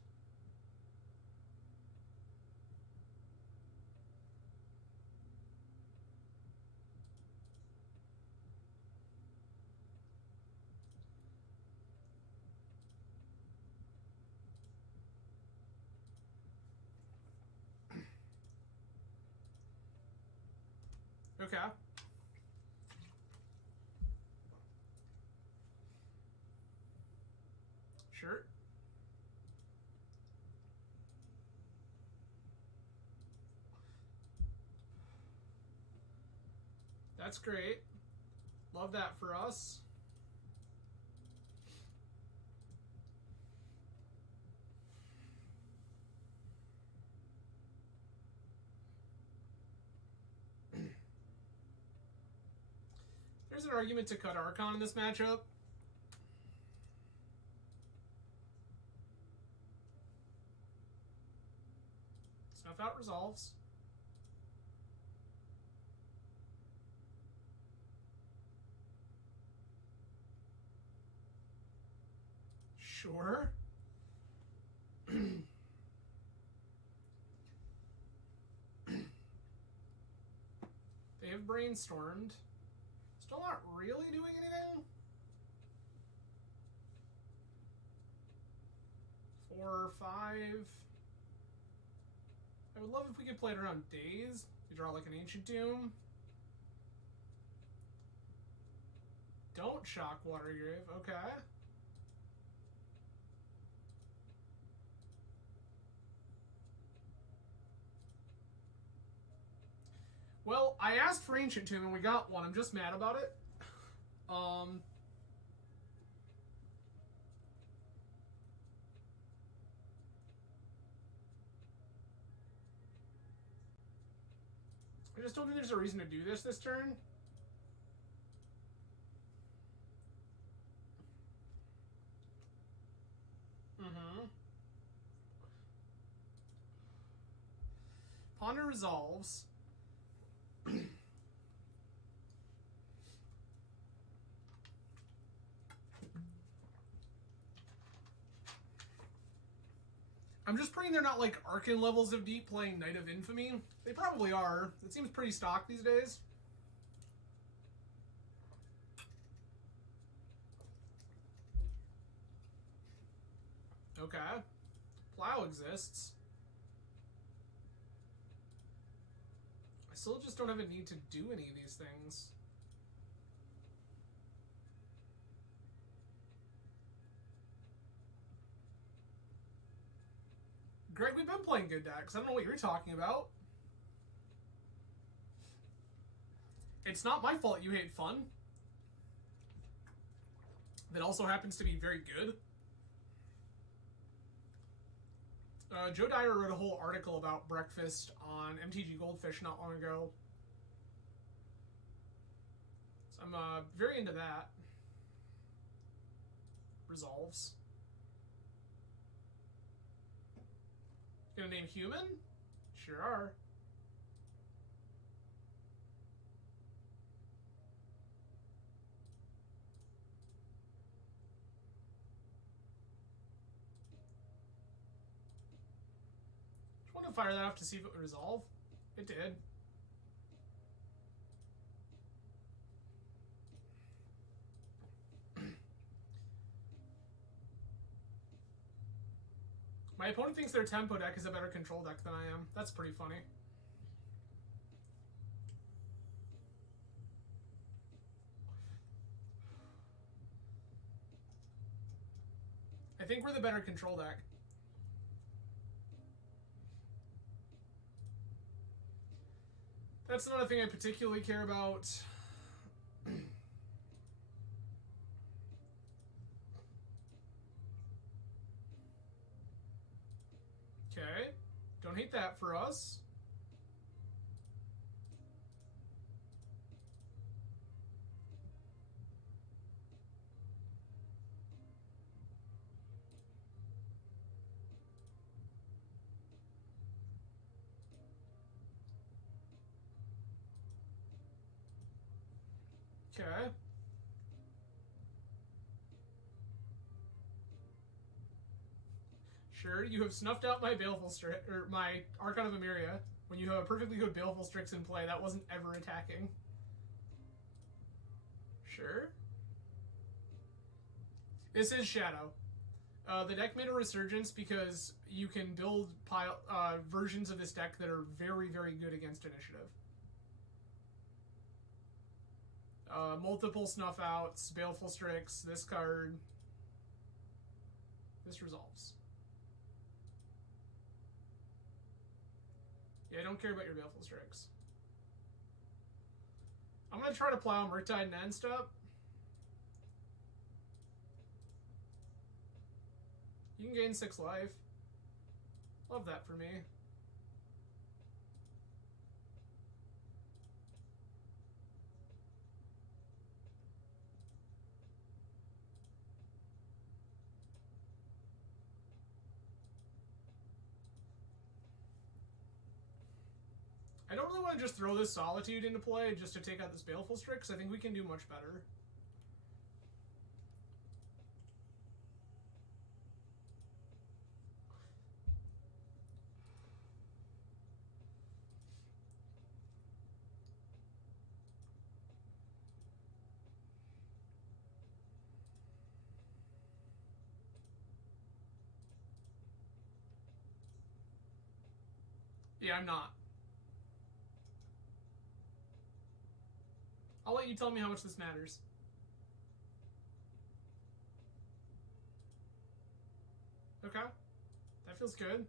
Okay. Sure. That's great. Love that for us. There's an argument to cut Archon in this matchup. Snuff out resolves. Sure. They have brainstormed. Still not really doing anything. 4 or 5. I would love if we could play it around days. You draw like an Ancient Doom. Don't shock Watergrave. Okay. Well, I asked for Ancient Tomb and we got one. I'm just mad about it. I just don't think there's a reason to do this turn. Ponder resolves. I'm just praying they're not like Arcan levels of deep playing Knight of Infamy. They probably are. It seems pretty stock these days. Okay. Plow exists. I still just don't have a need to do any of these things. Greg, we've been playing good decks. I don't know what you're talking about. It's not my fault you hate fun. That also happens to be very good. Joe Dyer wrote a whole article about breakfast on MTG Goldfish not long ago. So I'm very into that. Resolves. Gonna name human? Sure are. Just want to fire that off to see if it would resolve. It did. My opponent thinks their tempo deck is a better control deck than I am. That's pretty funny. I think we're the better control deck. That's not a thing I particularly care about. Okay. Don't hate that for us. Okay. Sure, you have snuffed out my Baleful Strix, or my Archon of Emeria. When you have a perfectly good Baleful Strix in play, that wasn't ever attacking. Sure. This is Shadow. The deck made a resurgence because you can build versions of this deck that are very, very good against initiative. Multiple snuff outs, Baleful Strix, this card. This resolves. Yeah, I don't care about your Baleful Strix. I'm going to try to plow Murktide and end step. You can gain 6 life. Love that for me. I don't really want to just throw this Solitude into play just to take out this Baleful Strix. I think we can do much better. Yeah, I'm not. I'll let you tell me how much this matters. Okay. That feels good.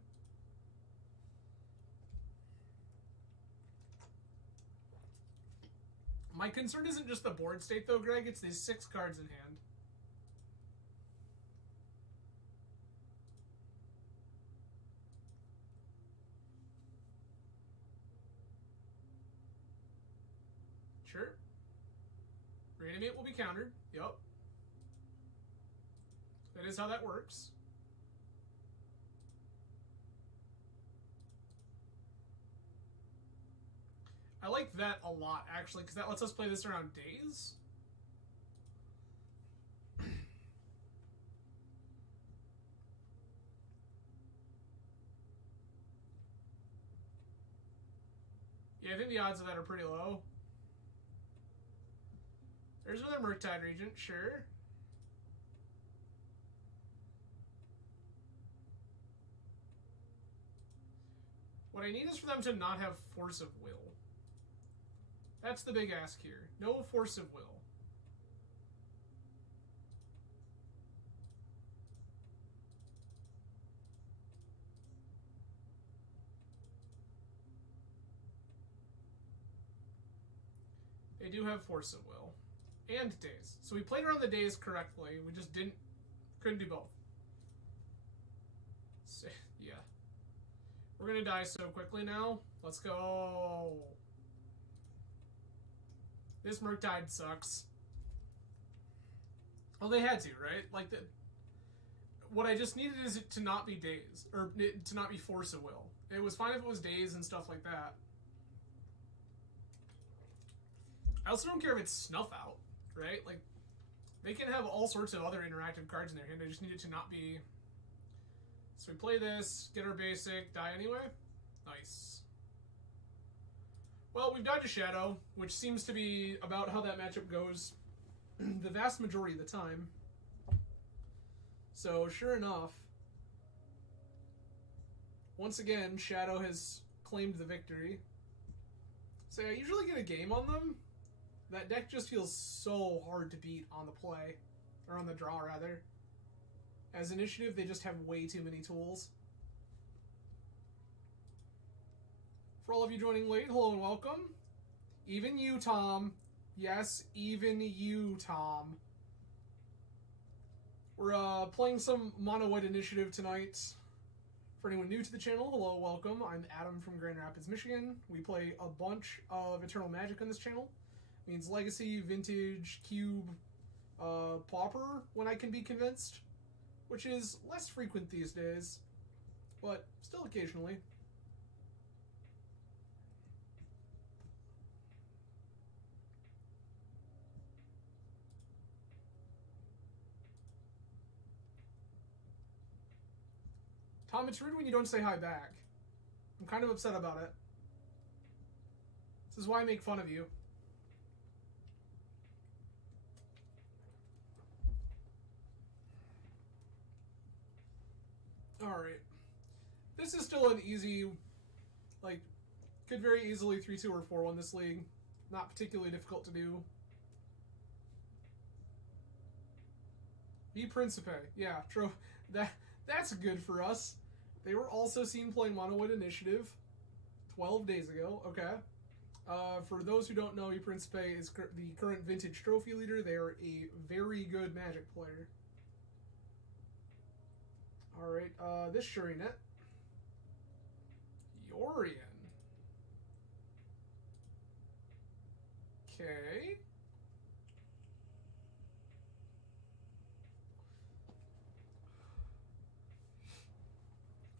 My concern isn't just the board state, though, Greg. It's these 6 cards in hand. Sure. Reanimate will be countered. Yup. That is how that works. I like that a lot, actually, because that lets us play this around days. Yeah, I think the odds of that are pretty low. There's another Murktide Regent, sure. What I need is for them to not have Force of Will. That's the big ask here. No Force of Will. They do have Force of Will. And days. So we played around the days correctly. We just couldn't do both. So, yeah. We're gonna die so quickly now. Let's go. This Murktide sucks. Well, they had to, right? Like, what I just needed is it to not be days. Or to not be Force of Will. It was fine if it was days and stuff like that. I also don't care if it's Snuff Out, right? Like, they can have all sorts of other interactive cards in their hand. I just need it to not be... So we play this, get our basic, die anyway. Nice. Well, we've died to Shadow, which seems to be about how that matchup goes the vast majority of the time. So, sure enough, once again, Shadow has claimed the victory. So I usually get a game on them. That deck just feels so hard to beat on the play. Or on the draw, rather. As initiative, they just have way too many tools. For all of you joining late, hello and welcome. Even you, Tom. Yes, even you, Tom. We're playing some Mono White Initiative tonight. For anyone new to the channel, hello, welcome. I'm Adam from Grand Rapids, Michigan. We play a bunch of Eternal Magic on this channel. It means Legacy, Vintage, Cube, Pauper, when I can be convinced. Which is less frequent these days, but still occasionally. Tom, it's rude when you don't say hi back. I'm kind of upset about it. This is why I make fun of you. Alright. This is still an easy, like, could very easily 3-2 or 4-1 this league. Not particularly difficult to do. Be Principe. Yeah, true. That's good for us. They were also seen playing Mono White Initiative 12 days ago. Okay. For those who don't know, E Principe is the current Vintage Trophy leader. They are a very good Magic player. Alright, this Shurinet. Yorion. Okay.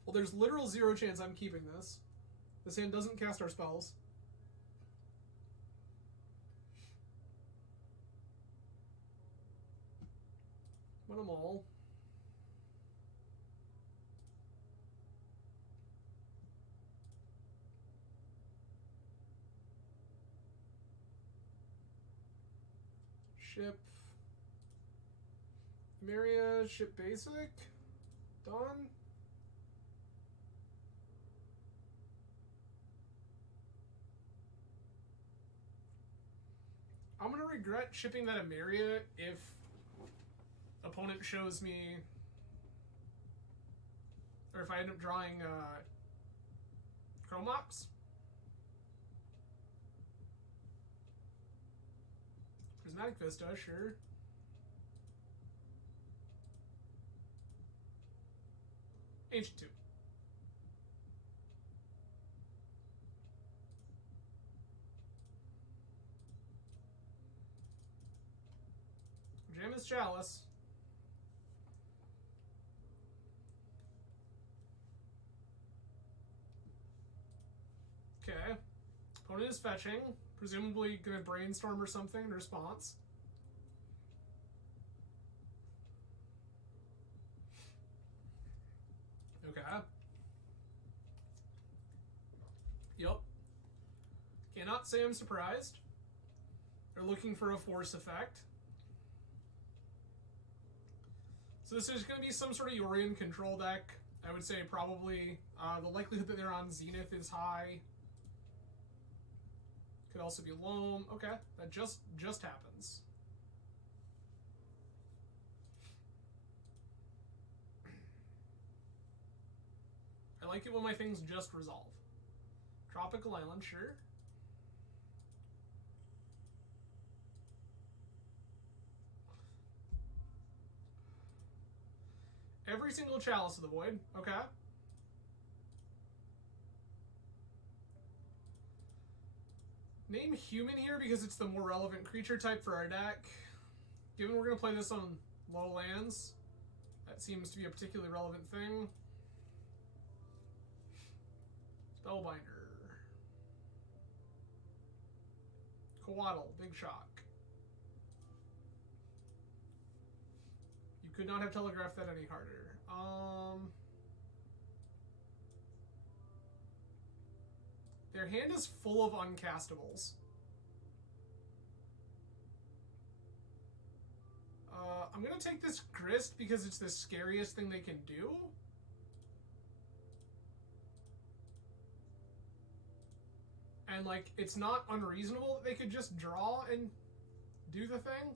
Well, there's literal 0 chance I'm keeping this. This hand doesn't cast our spells. Win them all. Ship. Maria, ship basic. Done. I'm gonna regret shipping that Ameria if opponent shows me, or if I end up drawing Chromox. Prismatic Vista, sure. Ancient 2. Jam his Chalice. Okay. Opponent is fetching. Presumably gonna brainstorm or something in response. Okay. Yep. Cannot say I'm surprised. They're looking for a force effect. So this is going to be some sort of Yorion control deck. I would say probably the likelihood that they're on Zenith is high. Could also be Loam. Okay, that just happens. I like it when my things just resolve. Tropical Island, sure. Every single Chalice of the Void. Okay. Name human here because it's the more relevant creature type for our deck. Given we're going to play this on low lands, that seems to be a particularly relevant thing. Spellbinder. Coatl, Big Shock. You could not have telegraphed that any harder. Their hand is full of uncastables. I'm gonna take this Grist because it's the scariest thing they can do. And, like, it's not unreasonable that they could just draw and do the thing.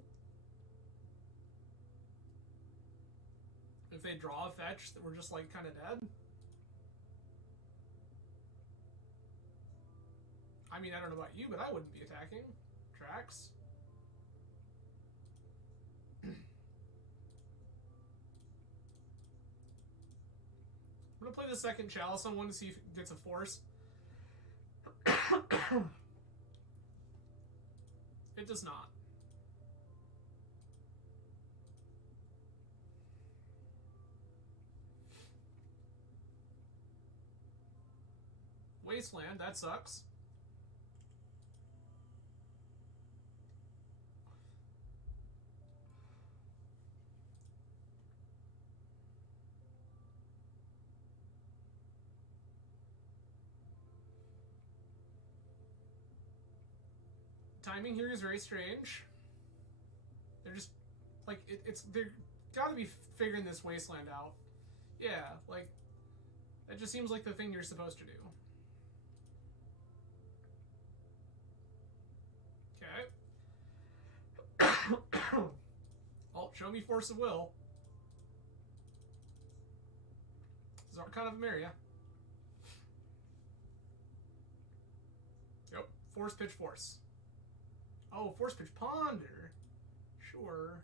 If they draw a fetch, that we're just, like, kind of dead. I mean, I don't know about you, but I wouldn't be attacking. Tracks. I'm gonna play the second Chalice on one to see if it gets a force. It does not. Wasteland, that sucks. Timing here is very strange. They're just, like, they're gotta be figuring this Wasteland out. Yeah, like, that just seems like the thing you're supposed to do. Okay. Oh, show me Force of Will. This is Archon of Emeria. Yep, Force Pitch Force. Oh, Force Pitch Ponder. Sure.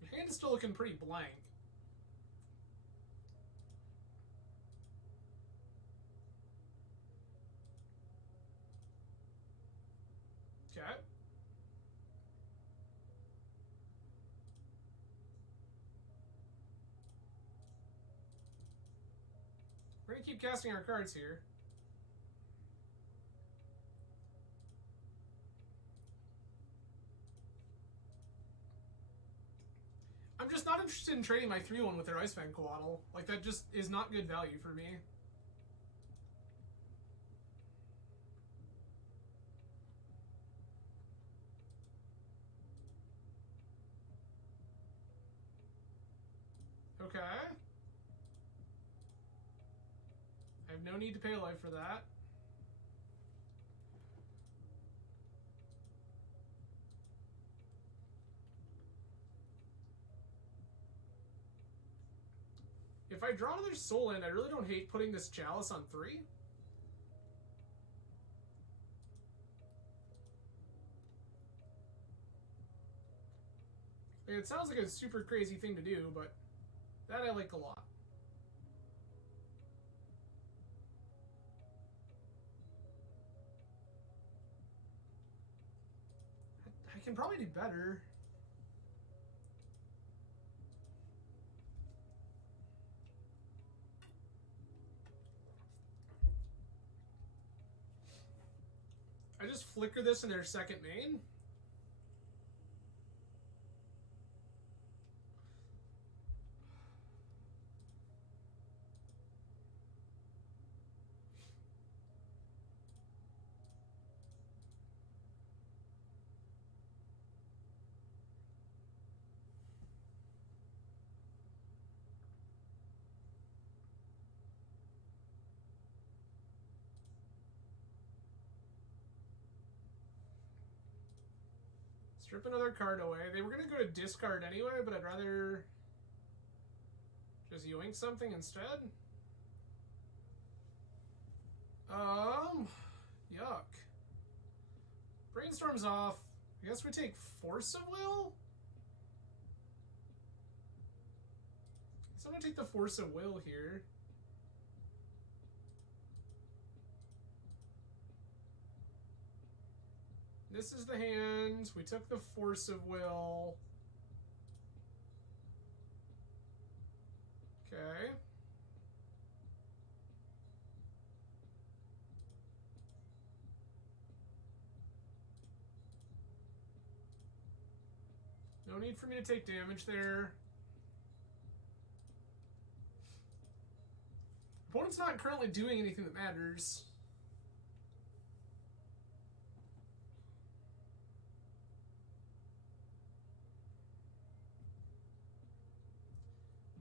Your hand is still looking pretty blank. Okay. We're gonna keep casting our cards here. I'm just not interested in trading my 3-1 with their Icefang Coatl. Like, that just is not good value for me. Okay. I have no need to pay life for that. If I draw another Soul Land, I really don't hate putting this Chalice on 3. It sounds like a super crazy thing to do, but that I like a lot. can probably do better. I just flicker this in their second main. Strip another card away. They were going to go to discard anyway, but I'd rather just yoink something instead. Yuck. Brainstorm's off. I guess we take Force of Will? So I'm going to take the Force of Will here. This is the hand. We took the Force of Will. Okay. No need for me to take damage there. Opponent's not currently doing anything that matters.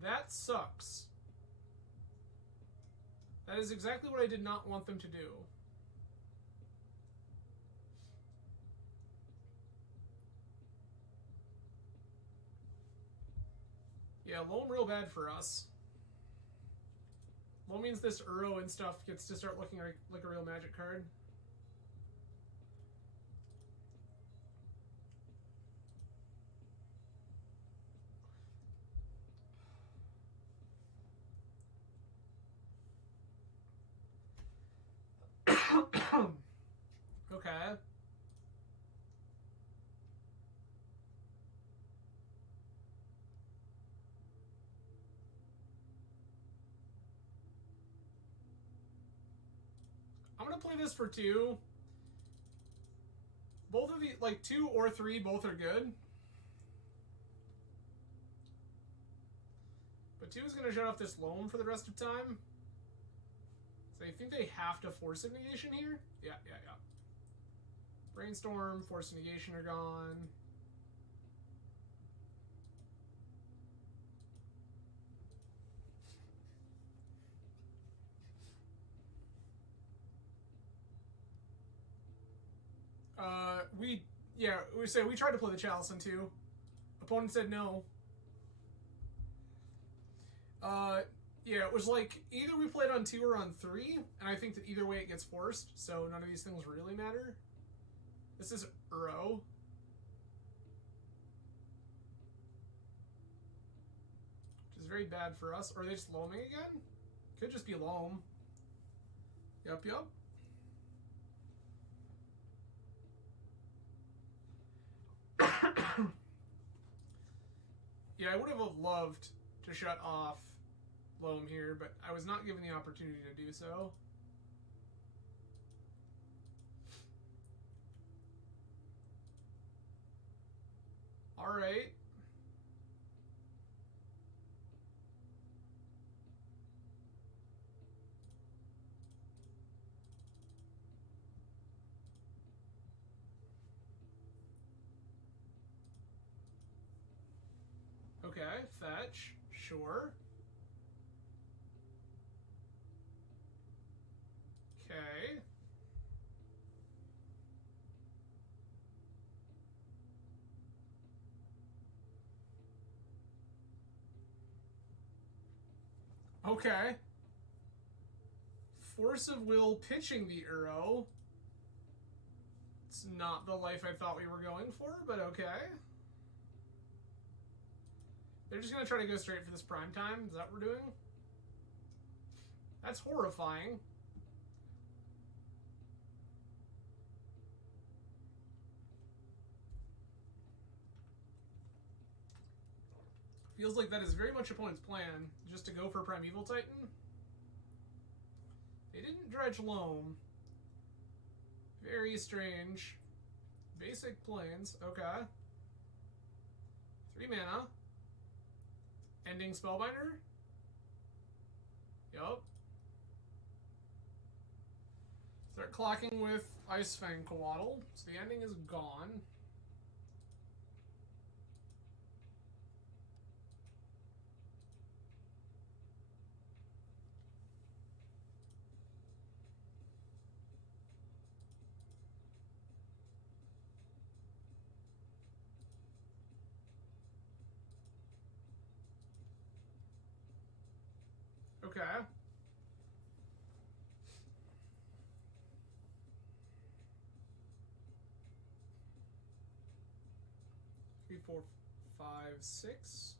That sucks. That is exactly what I did not want them to do. Yeah, loam real bad for us. Loam means this Uro and stuff gets to start looking like a real Magic card. Okay. I'm gonna play this for 2. Both of the, like 2 or 3, both are good. But 2 is gonna shut off this loam for the rest of time. So I think they have to force a negation here? Yeah. Brainstorm, force and negation are gone. We tried to play the Chalice in 2. Opponent said no. Yeah, it was like either we played on 2 or on 3, and I think that either way it gets forced, so none of these things really matter. This is Uro. Which is very bad for us. Or are they just loaming again? Could just be loam. Yup. Yeah, I would have loved to shut off loam here, but I was not given the opportunity to do so. All right. Okay, fetch, sure. Okay. Okay. Force of Will pitching the Uro. It's not the life I thought we were going for, but okay. They're just going to try to go straight for this prime time? Is that what we're doing? That's horrifying. Feels like that is very much opponent's plan, just to go for Primeval Titan. They didn't dredge Loam. Very strange. Basic planes, okay. 3 mana. Ending Spellbinder? Yup. Start clocking with Ice Fang Coatl, so the ending is gone. Okay. Three, four, five, six.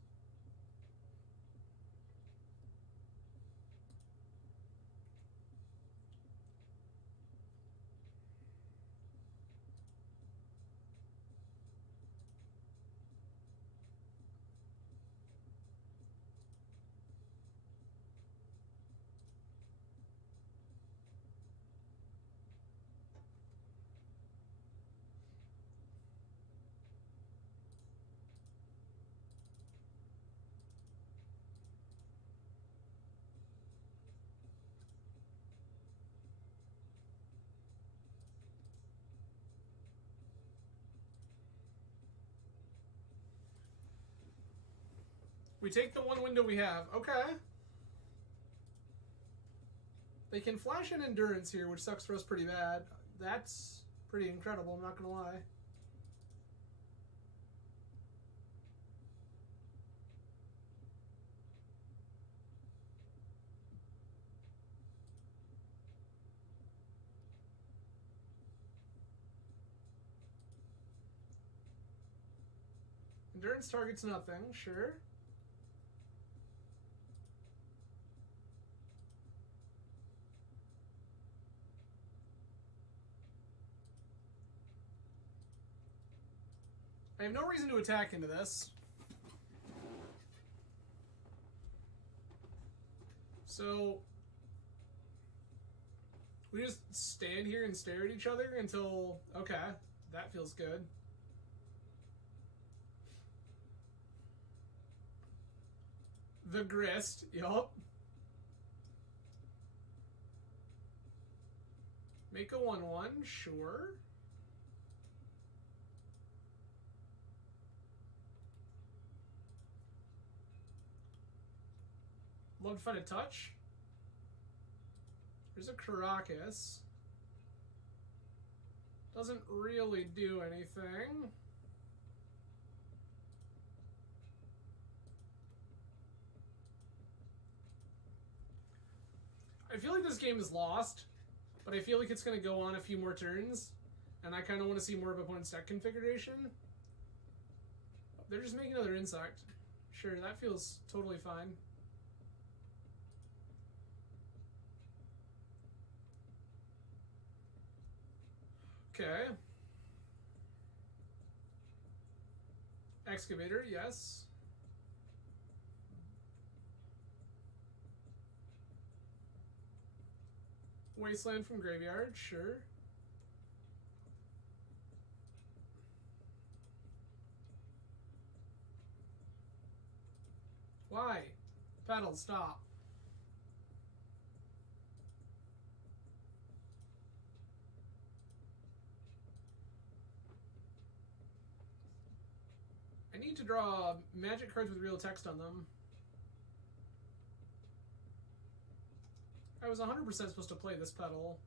We take the one window we have. Okay. They can flash in Endurance here, which sucks for us pretty bad. That's pretty incredible, I'm not gonna lie. Endurance targets nothing, sure. I have no reason to attack into this. So we just stand here and stare at each other until, okay, that feels good. The Grist, yup. Make a 1/1, sure. Love to find a touch. There's a Caracas. Doesn't really do anything. I feel like this game is lost, but I feel like it's going to go on a few more turns, and I kind of want to see more of opponent's deck configuration. They're just making another Insect. Sure, that feels totally fine. Okay. Excavator, yes. Wasteland from Graveyard, sure. Why? Pedal, stop. I need to draw magic cards with real text on them. I was 100% supposed to play this pedal.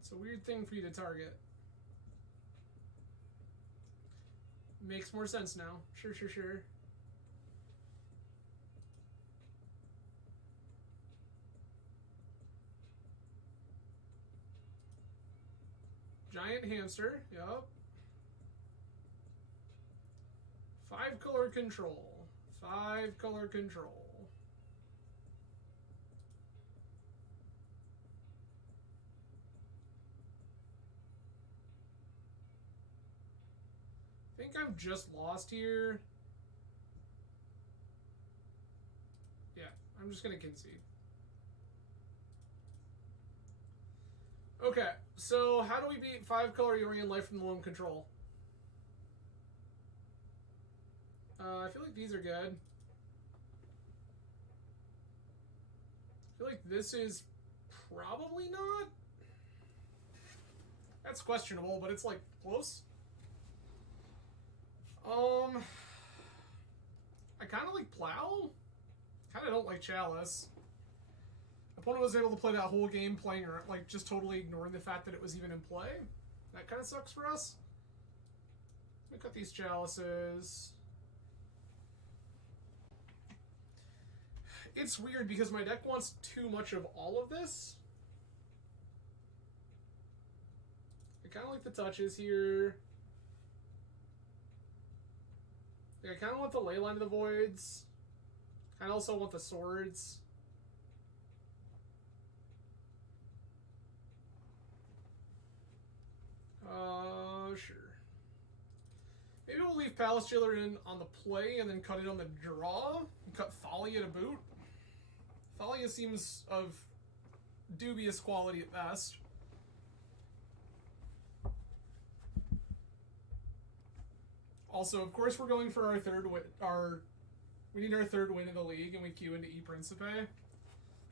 It's a weird thing for you to target. Makes more sense now. Sure, sure, sure. Giant hamster, yup. 5-color control. 5-color control. I think I've just lost here. Yeah, I'm just going to concede. Okay, so how do we beat 5-color Yorion Life from the Loam Control? I feel like these are good. I feel like this is probably not. That's questionable, but it's like close. I kind of like Plow. Kind of don't like Chalice. Opponent was able to play that whole game playing, or like just totally ignoring the fact that it was even in play. That kind of sucks for us. Let me cut these Chalices. It's weird because my deck wants too much of all of this. I kind of like the touches here. Yeah, I kind of want the Leyline of the Voids. I also want the swords. Sure. Maybe we'll leave Palace Jailer in on the play and then cut it on the draw. And cut Thalia to boot. Thalia seems of dubious quality at best. Also, of course, we're going for our third win. We need our third win in the league, and we queue into E Principe.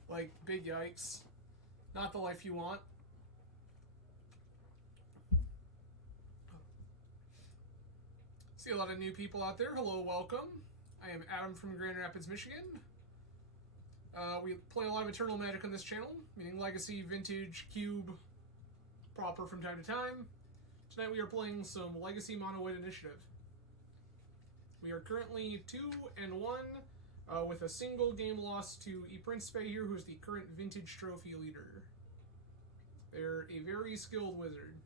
Like, big yikes. Not the life you want. See a lot of new people out there. Hello, welcome. I am Adam from Grand Rapids, Michigan. We play a lot of Eternal Magic on this channel, meaning Legacy, Vintage, Cube, proper from time to time. Tonight we are playing some Legacy Mono White Initiative. We are currently 2-1 with a single game loss to E Principe here, who's the current Vintage Trophy leader. They're a very skilled wizard.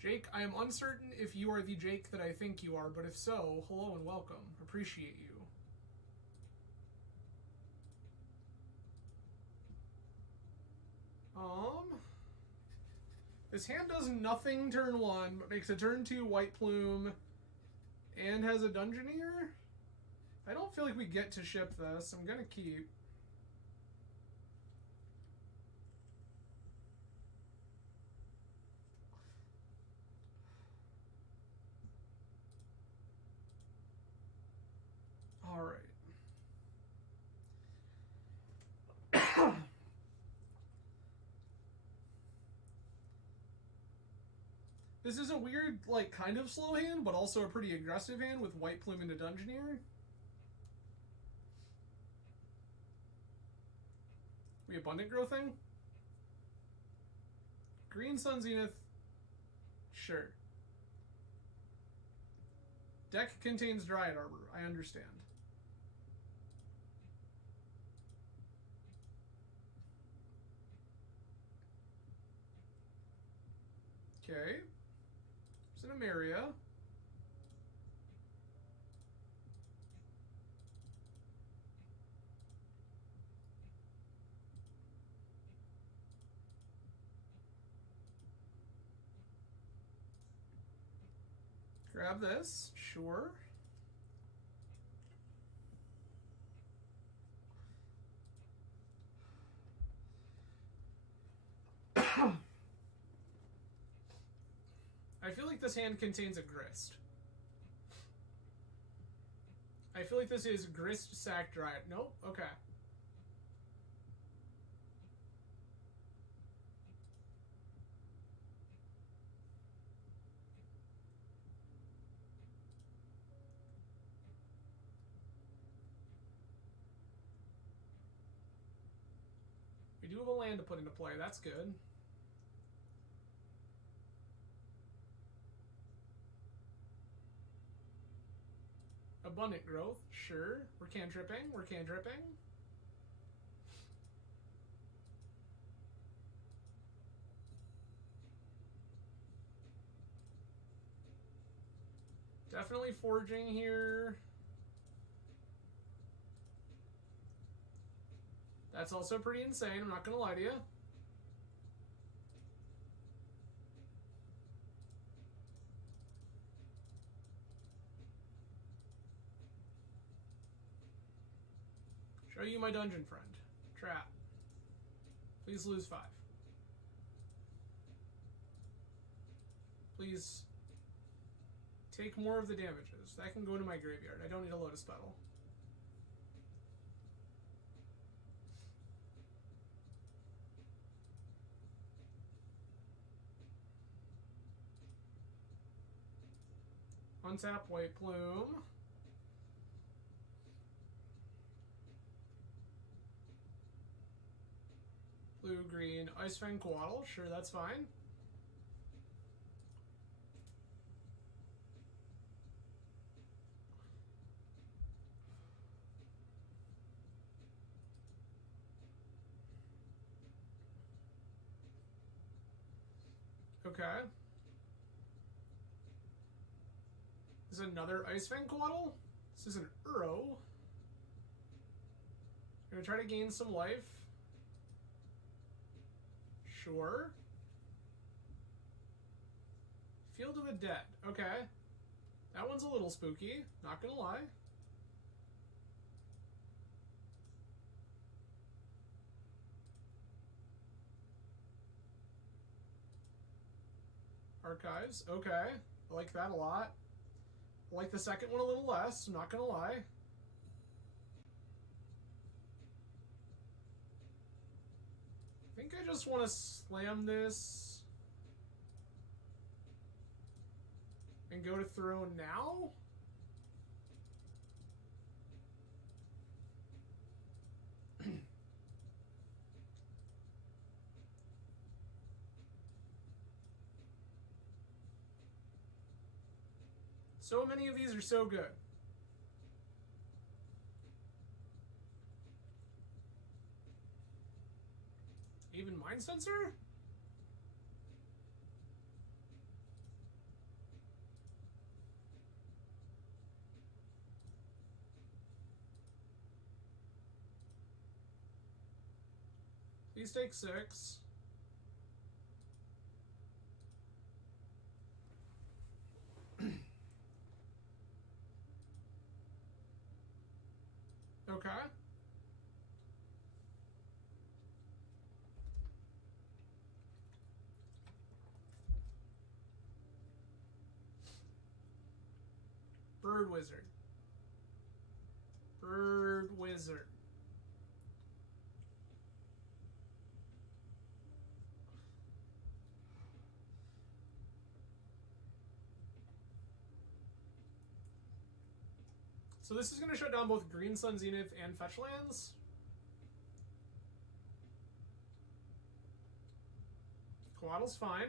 Jake, I am uncertain if you are the Jake that I think you are, but if so, hello and welcome. Appreciate you. This hand does nothing turn 1, but makes a turn 2 White Plume and has a Dungeoneer. I don't feel like we get to ship this. I'm gonna keep. All right. This is a weird, like, kind of slow hand, but also a pretty aggressive hand with White Plume and a Dungeoneer. We Abundant Growthing? Green Sun Zenith? Sure. Deck contains Dryad Arbor. I understand. Okay. There's an Emeria. Grab this, sure. I feel like this hand contains a Grist. I feel like this is Grist, Sack, Dryad. Nope, okay. We do have a land to put into play, that's good. Abundant Growth, sure. We're cantripping, we're cantripping. Definitely forging here. That's also pretty insane, I'm not gonna lie to you. Show you my dungeon friend. Trap. Please lose 5. Please take more of the damages. That can go to my graveyard. I don't need a Lotus Petal. Untap White Plume. Blue, green, Ice Fang Coatl. Sure, that's fine. Okay. This is another Ice Fang Coatl. This is an Uro. Gonna try to gain some life. Sure. Field of the Dead. Okay. That one's a little spooky, not gonna lie. Archives. Okay. I like that a lot. I like the second one a little less, I'm not gonna lie. I think I just want to slam this and go to throne now. So many of these are so good. Even Mind Sensor? Please take 6. Okay. Bird Wizard. Bird Wizard. So this is going to shut down both Green Sun Zenith and Fetch lands. Coatl's fine.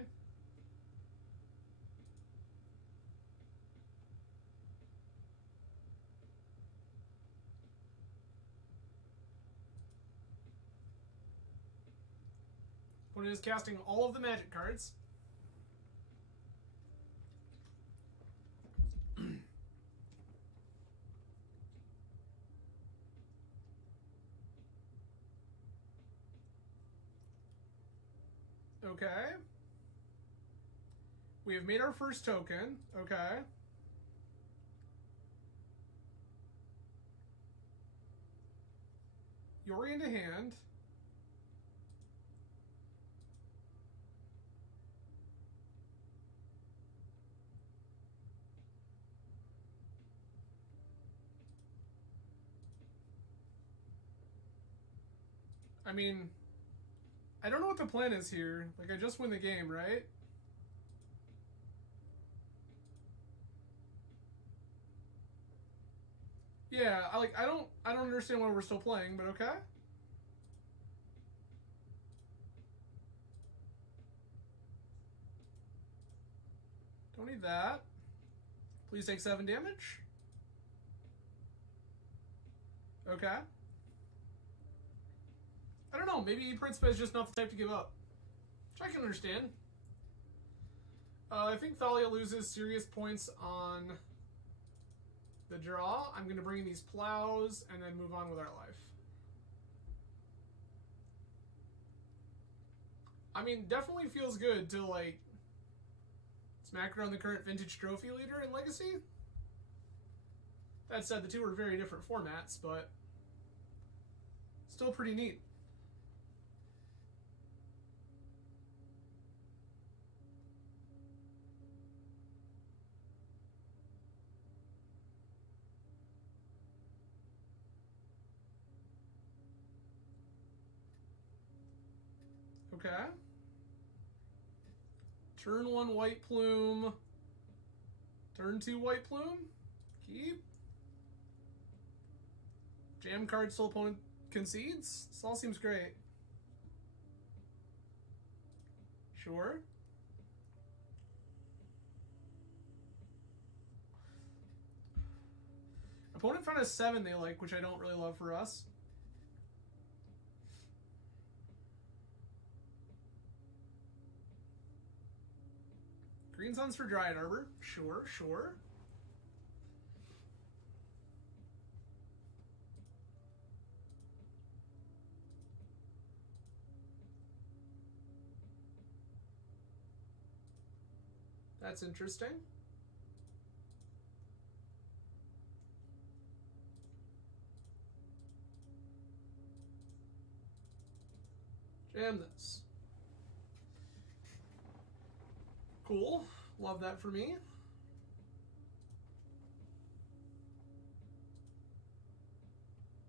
Opponent is casting all of the magic cards. Okay. We have made our first token. Okay. Yori into hand. I mean, I don't know what the plan is here. Like, I just win the game, right? Yeah, I don't understand why we're still playing, but okay. Don't need that. Please take 7 damage. Okay. I don't know, maybe Principe is just not the type to give up. Which I can understand. I think Thalia loses serious points on the draw. I'm going to bring in these plows and then move on with our life. I mean, definitely feels good to, like, smack around the current Vintage Trophy leader in Legacy. That said, the two are very different formats, but still pretty neat. Okay. Turn 1 White Plume. Turn 2 White Plume. Keep. Jam card still opponent concedes. This all seems great. Sure. Opponent found a 7 they like, which I don't really love for us. Green Suns for Dryad Arbor. Sure, sure. That's interesting. Jam this. Cool. Love that for me.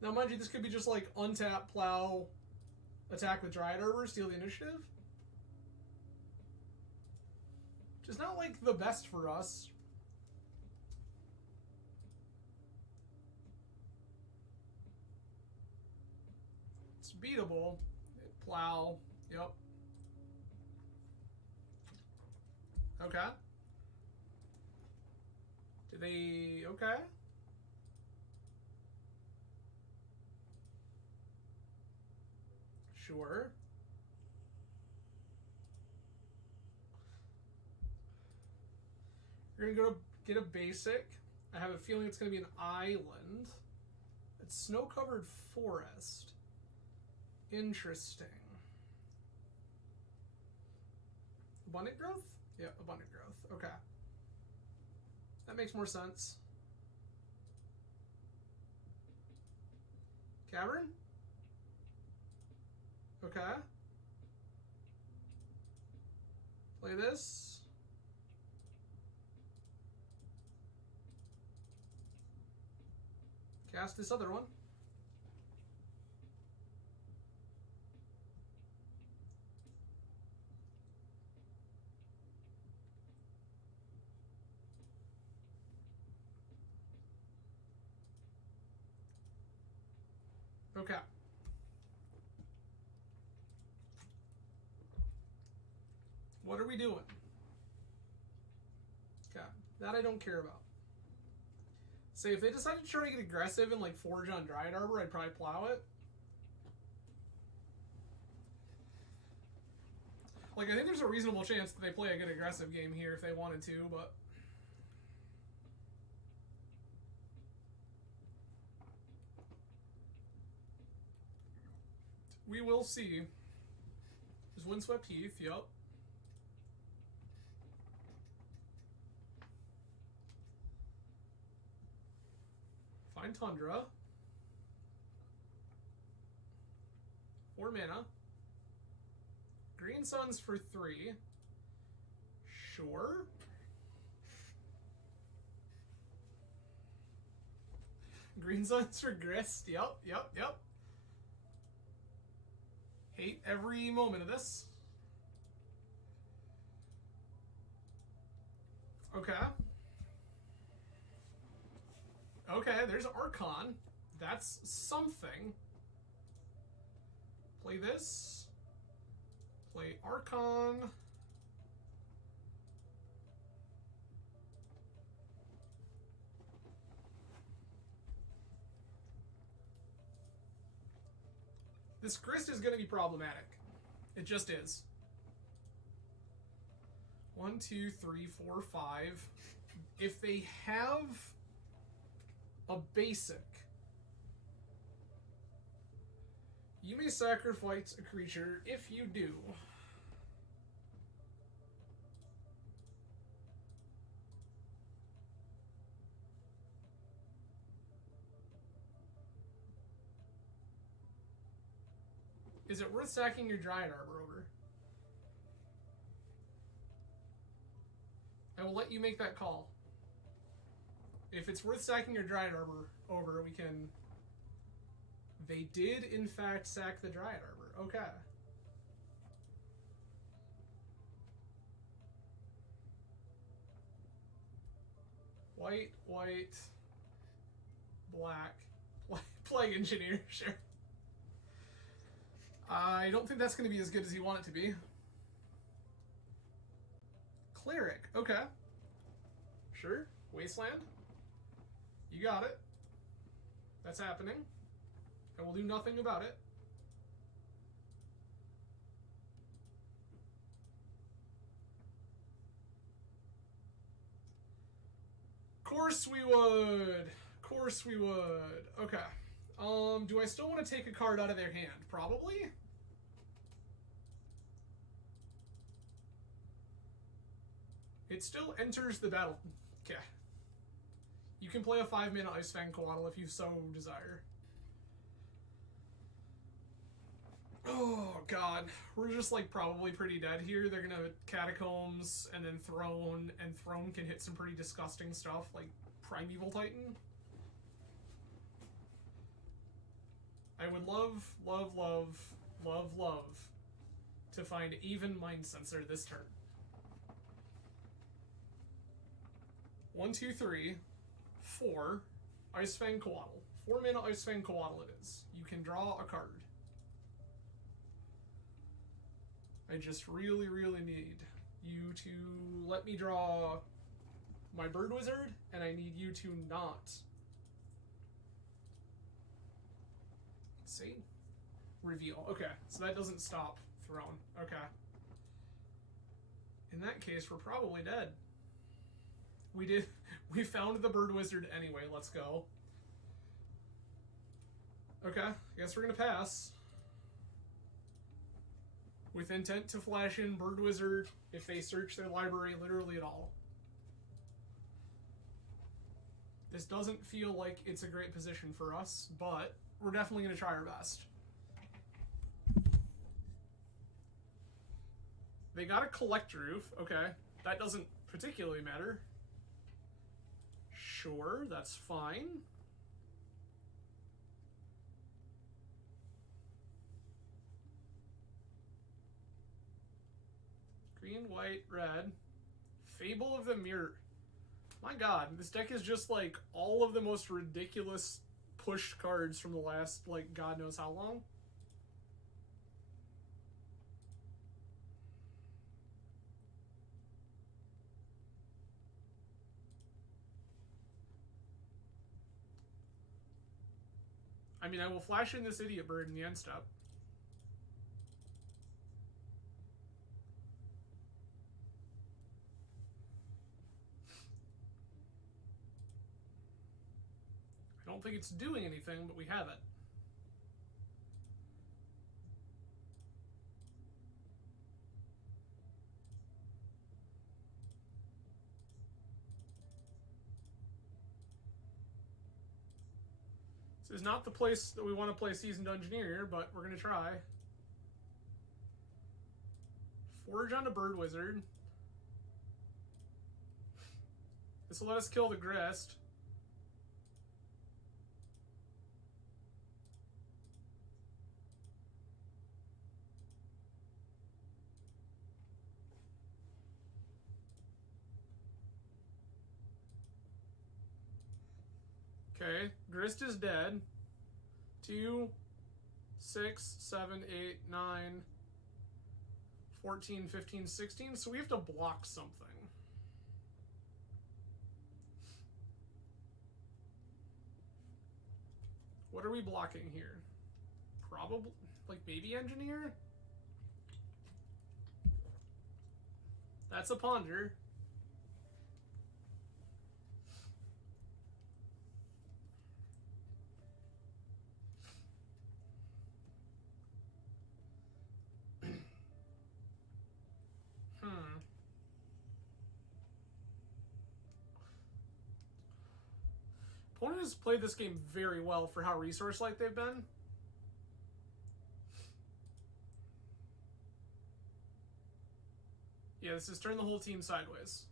Now, mind you, this could be just like untap, plow, attack with Dryad Arbor, steal the initiative. Which is not like the best for us. It's beatable. Plow. Yep. Okay. Do they... Okay. Sure. You're gonna go to get a basic. I have a feeling it's gonna be an island. It's snow-covered forest. Interesting. Abundant growth? Yeah, abundant growth. Okay. That makes more sense. Cavern? Okay. Play this. Cast this other one. Okay. What are we doing? Okay. That I don't care about. Say, if they decided to try to get aggressive and like forge on Dryad Arbor, I'd probably plow it. Like, I think there's a reasonable chance that they play a good aggressive game here if they wanted to, but... we will see. There's Windswept Heath, yep. Fine Tundra. 4 mana. Green Suns for 3. Sure. Green Suns for Grist. Yep, yep, yep. Hate every moment of this. Okay. Okay, there's Archon. That's something. Play this. Play Archon. This Grist is going to be problematic. It just is. 1, 2, 3, 4, 5. If they have A basic. You may sacrifice a creature. If you do, is it worth sacking your Dryad Arbor over? I will let you make that call. If it's worth sacking your Dryad Arbor over, we can... They did, in fact, sack the Dryad Arbor. Okay. White, white, black, Plague Engineer, sure. I don't think that's going to be as good as you want it to be. Cleric, okay. Sure, Wasteland. You got it. That's happening. And we'll do nothing about it. Course we would. Course we would. Okay. Do I still want to take a card out of their hand? Probably. It still enters the battle. Okay. You can play a 5-mana Icefang Coatl if you so desire. Oh, God. We're just, like, probably pretty dead here. They're gonna Catacombs and then Throne, and Throne can hit some pretty disgusting stuff, like Primeval Titan. I would love, love, love, love, love to find even Mind Sensor this turn. 1, 2, 3, 4, Icefang Coatl. 4-mana Icefang Coatl it is. You can draw a card. I just really, really need you to let me draw my Bird Wizard, and I need you to not... See? Reveal. Okay, so that doesn't stop Throne. Okay. In that case, we're probably dead. We found the Bird Wizard anyway, let's go. Okay, I guess we're gonna pass. With intent to flash in Bird Wizard if they search their library literally at all. This doesn't feel like it's a great position for us, but we're definitely going to try our best. They got a Collect Roof. Okay, that doesn't particularly matter. Sure, that's fine. Green, white, red. Fable of the Mirror. My god, this deck is just like all of the most ridiculous pushed cards from the last, like, God knows how long. I mean, I will flash in this Idiot Bird in the end step. I don't think it's doing anything, but we have it. This is not the place that we want to play Seasoned Engineer, but we're going to try. Forge onto Bird Wizard. This will let us kill the Grist. Okay, Grist is dead. 2, 6, 7, 8, 9, 14, 15, 16. So we have to block something. What are we blocking here? Probably, like, Baby Engineer? That's a Ponder. Opponent has played this game very well for how resource-light they've been. Yeah, this is turn the whole team sideways.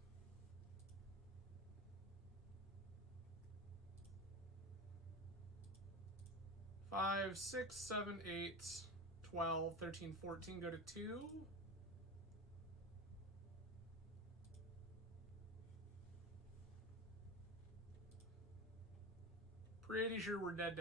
Five, 6, 7, 8, 12, 13, 14, go to 2. Pretty sure we're dead.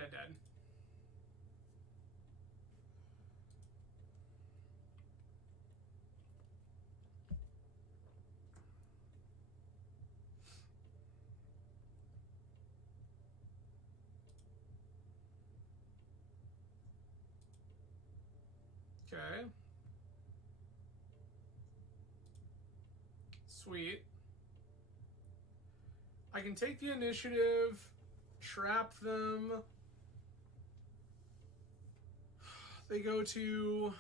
Okay. Sweet. I can take the initiative, trap them. They go to,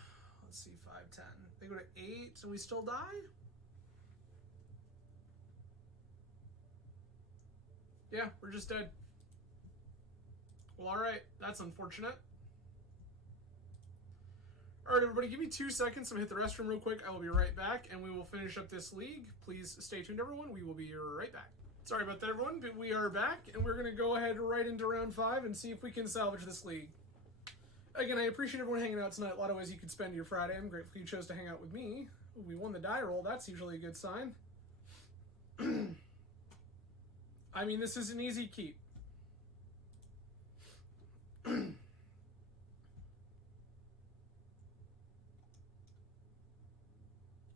let's see, 5, 10. They go to 8, and we still die? Yeah, we're just dead. Well, alright. That's unfortunate. Alright, everybody, give me 2 seconds. I'm going to hit the restroom real quick. I will be right back, and we will finish up this league. Please stay tuned, everyone. We will be right back. Sorry about that, everyone, but we are back, and we're going to go ahead right into round 5 and see if we can salvage this league. Again, I appreciate everyone hanging out tonight. A lot of ways you could spend your Friday. I'm grateful you chose to hang out with me. We won the die roll. That's usually a good sign. I mean, this is an easy keep. I'm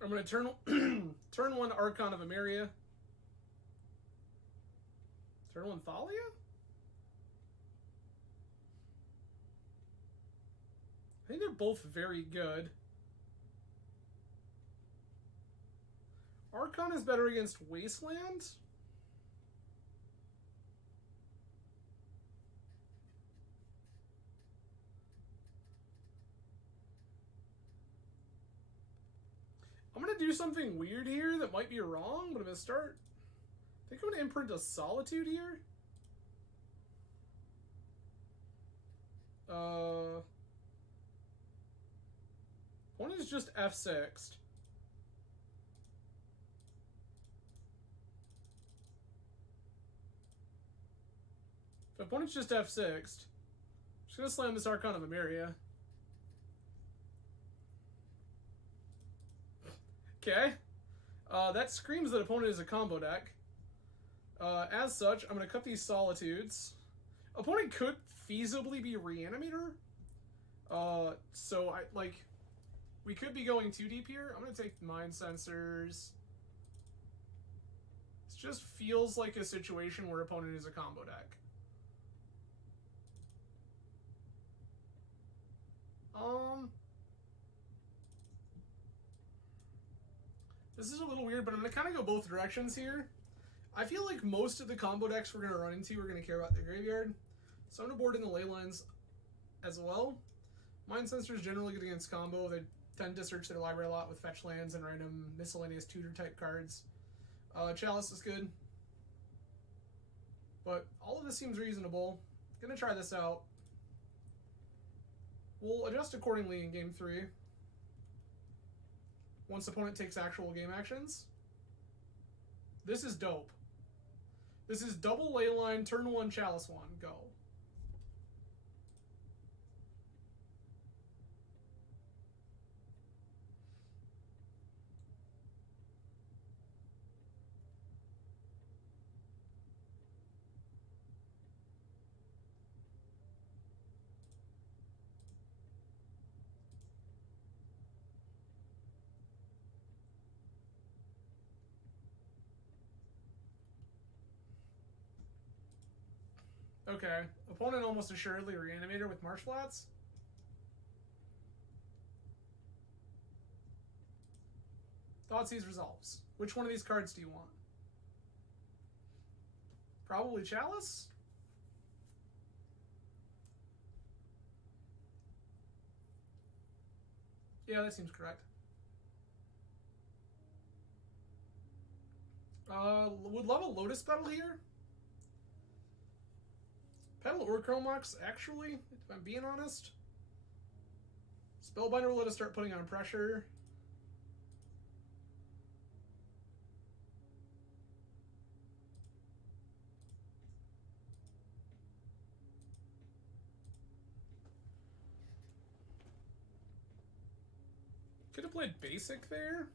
going to turn 1 Archon of Emeria. Turn 1 Thalia? I think they're both very good. Archon is better against Wasteland. I'm going to do something weird here that might be wrong, but I'm going to start... I think I'm going to imprint a Solitude here. One is just F6'd. If opponent's just F6'd, I'm just going to slam this Archon of Emeria. Okay. That screams that opponent is a combo deck. As such, I'm going to cut these Solitudes. Opponent could feasibly be Reanimator. So, we could be going too deep here. I'm going to take Mind Sensors. This just feels like a situation where opponent is a combo deck. This is a little weird, but I'm going to kind of go both directions here. I feel like most of the combo decks we're going to run into are going to care about their graveyard. So I'm going to board in the ley lines as well. Mind Sensor is generally good against combo. They tend to search their library a lot with fetch lands and random miscellaneous tutor type cards. Chalice is good. But all of this seems reasonable. Gonna try this out. We'll adjust accordingly in game 3. Once the opponent takes actual game actions. This is dope. This is double Leyline, turn 1, Chalice 1, go. Okay, opponent almost assuredly Reanimator with Marsh Flats. Thoughtseize resolves. Which one of these cards do you want? Probably Chalice? Yeah, that seems correct. Would love a Lotus Petal here. Petal or Chromox, actually, if I'm being honest. Spellbinder will let us start putting on pressure. Could have played basic there.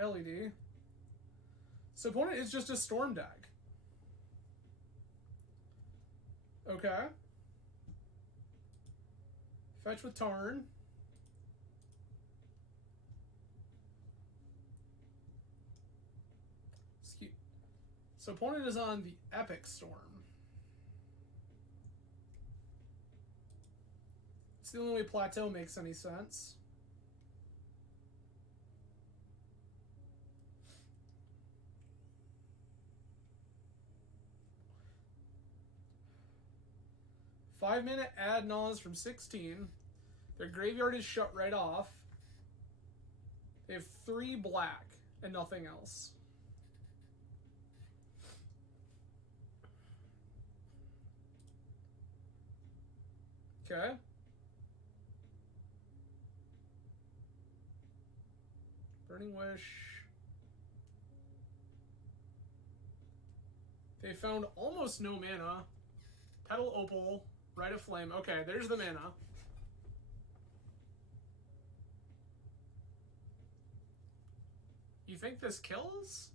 LED. So opponent is just a Storm deck. Okay. Fetch with Tarn. So opponent is on the Epic Storm. It's the only way Plateau makes any sense. Five-minute ad Nas from 16. Their graveyard is shut right off. They have 3 black and nothing else. Okay. Burning Wish. They found almost no mana. Petal Opal, Rite of Flame. Okay, there's the mana. You think this kills?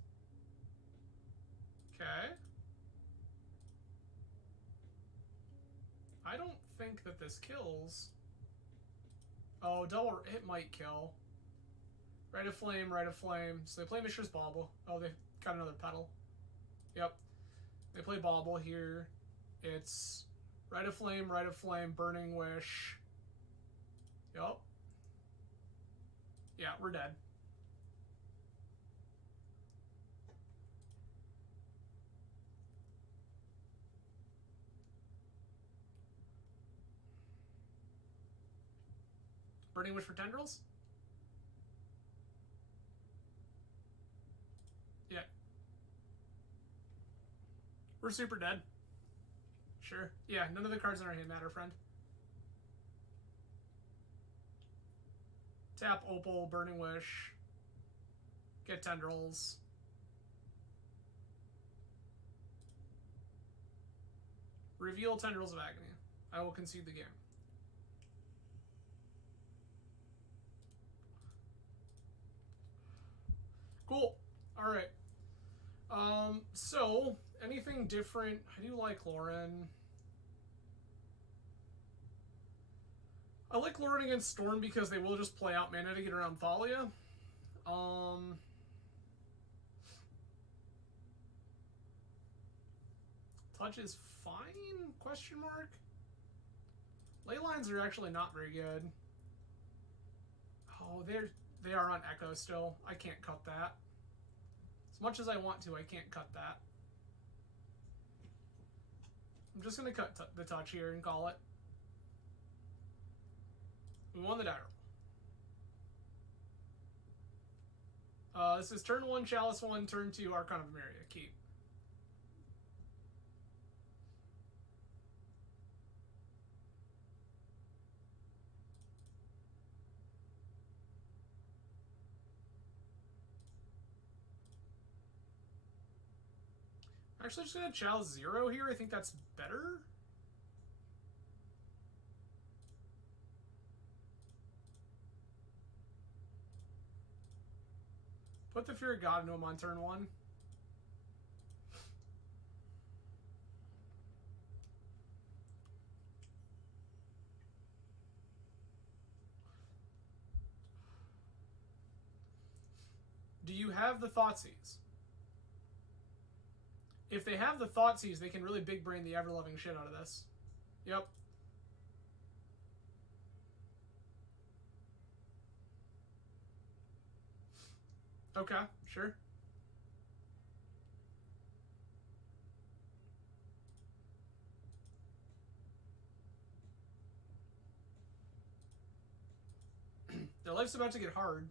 Okay. I don't think that this kills. Oh, double, it might kill. Rite of Flame, Rite of Flame. So they play Mishra's Bauble. Oh, they've got another Petal. Yep. They play Bauble here. It's Rite of Flame, Burning Wish. Yep. Yeah, we're dead. Burning Wish for Tendrils? Yeah. We're super dead. Sure. Yeah, none of the cards in our hand matter, friend. Tap Opal, Burning Wish. Get Tendrils. Reveal Tendrils of Agony. I will concede the game. Cool. Alright. So, anything different? I do like Lauren. I like Lauren against Storm because they will just play out mana to get around Thalia. Touch is fine? Question mark? Ley lines are actually not very good. Oh, they are on Echo still. I can't cut that. As much as I want to, I can't cut that. I'm just going to cut the touch here and call it. We won the die roll. This is turn 1, Chalice 1, turn 2, Archon of Emeria. Keep. Actually, just gonna Chalice 0 here. I think that's better. Put the Fear of God into him on turn 1. Do you have the Thoughtseize? If they have the Thoughtseize, they can really big brain the ever-loving shit out of this. Yep. Okay, sure. Their life's about to get hard.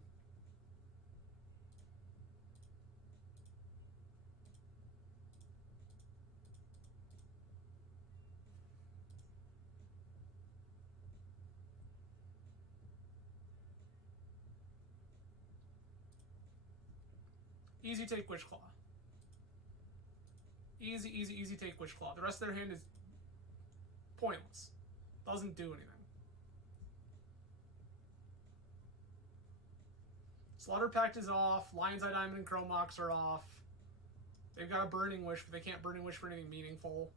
Easy take Witch Claw. Easy, easy, easy take Witch Claw. The rest of their hand is pointless. Doesn't do anything. Slaughter Pact is off. Lion's Eye Diamond and Chrome Mox are off. They've got a Burning Wish, but they can't Burning Wish for anything meaningful.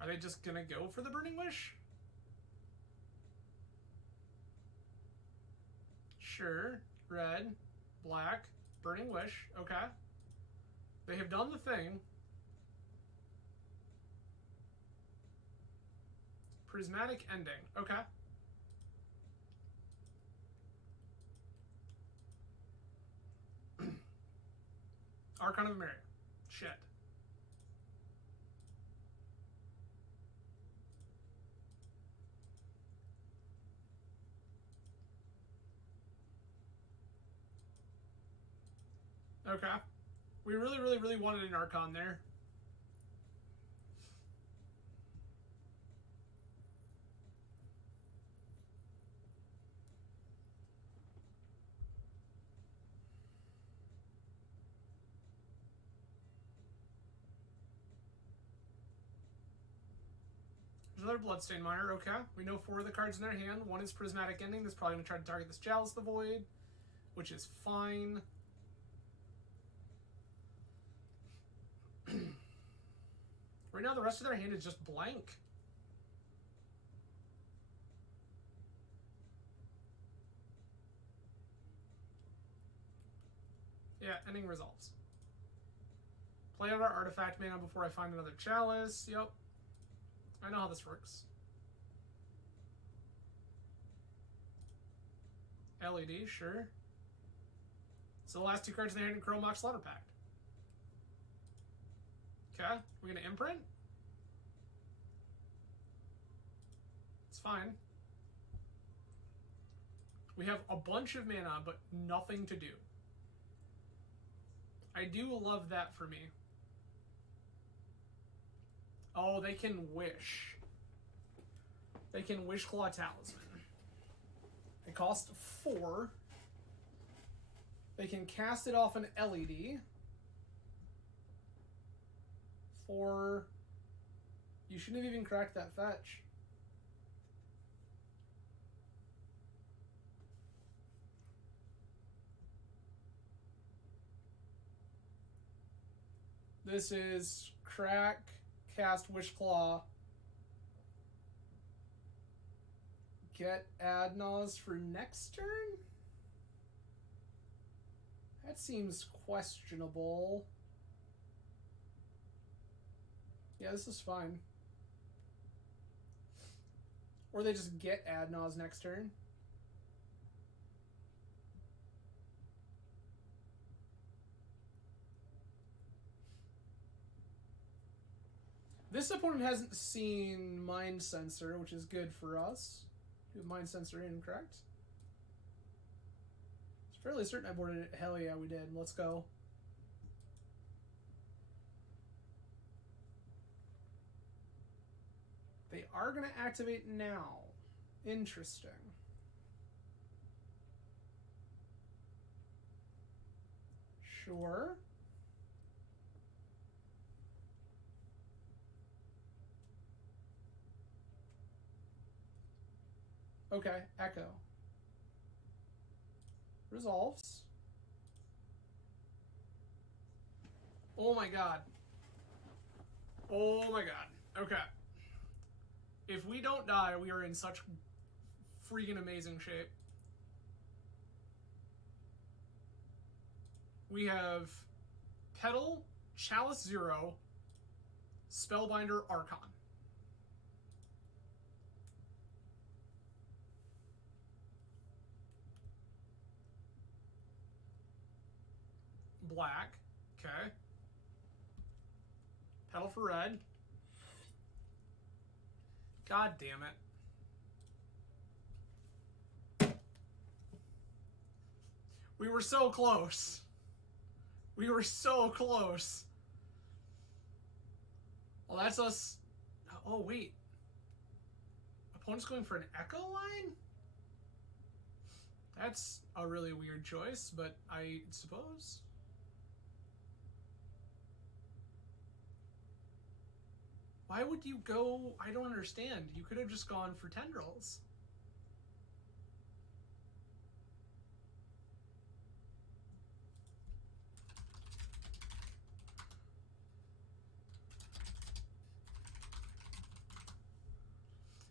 Are they just gonna go for the Burning Wish? Sure. Red, black, Burning Wish. Okay. They have done the thing. Prismatic Ending. Okay. Archon of Myria. Shit. Okay. We really, really, really wanted an Archon there. There's another Bloodstain Mire. Okay. We know 4 of the cards in their hand. One is Prismatic Ending. That's probably going to try to target this Chalice the Void, which is fine. Right now, the rest of their hand is just blank. Yeah, ending resolves. Play out our artifact mana before I find another Chalice. Yep. I know how this works. LED, sure. So the last 2 cards in their hand in Chrome Mox Slaughter Pact. Okay, we're gonna imprint. It's fine. We have a bunch of mana, but nothing to do. I do love that for me. Oh, they can wish. They can Wish Claw Talisman. It costs 4. They can cast it off an LED. 4. You shouldn't have even cracked that fetch. This is crack, cast Wish Claw, get Adnaz for next turn? That seems questionable. Yeah, this is fine. Or they just get Adnaz next turn. This opponent hasn't seen Mind Sensor, which is good for us. Mind Sensor in, correct? It's fairly certain I boarded it. Hell yeah, we did. Let's go. They are going to activate now. Interesting. Sure. Okay, Echo. Resolves. Oh my god. Oh my god. Okay. If we don't die, we are in such freaking amazing shape. We have Petal, Chalice 0, Spellbinder, Archon. Black. Okay. Petal for red. God damn it. We were so close. We were so close. Well, that's us. Oh, wait. Opponent's going for an Echo line? That's a really weird choice, but I suppose. Why would you go? I don't understand. You could have just gone for Tendrils.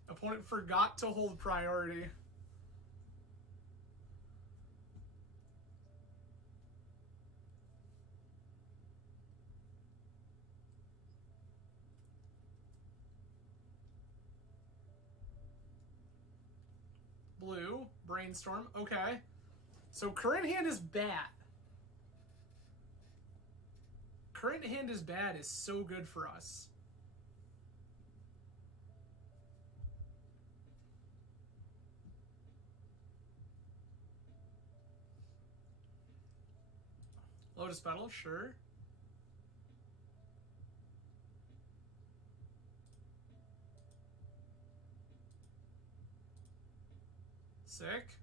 Opponent forgot to hold priority. Blue, Brainstorm. Okay. So current hand is bad. Current hand is bad is so good for us. Lotus Petal, sure. Sick.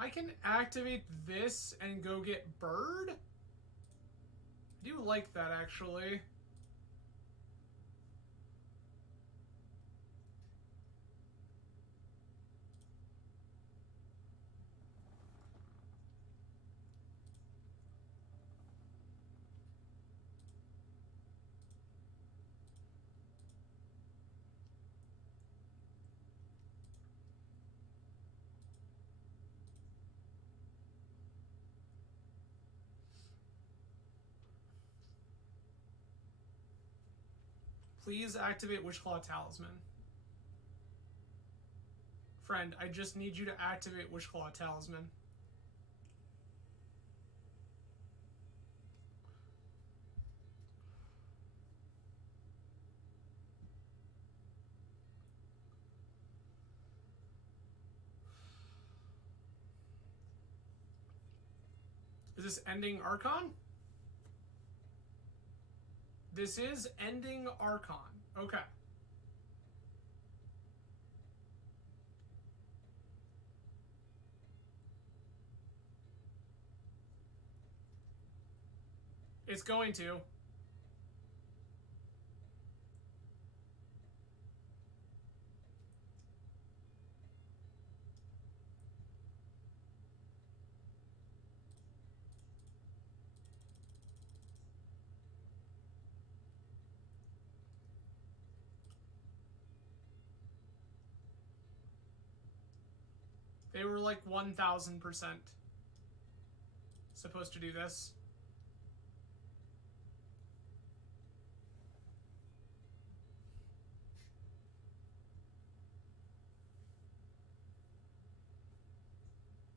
I can activate this and go get Bird? I do like that, actually. Please activate Wishclaw Talisman. Friend, I just need you to activate Wishclaw Talisman. Is this ending Archon? This is ending Archon. Okay. It's going to. They were like 1,000% supposed to do this.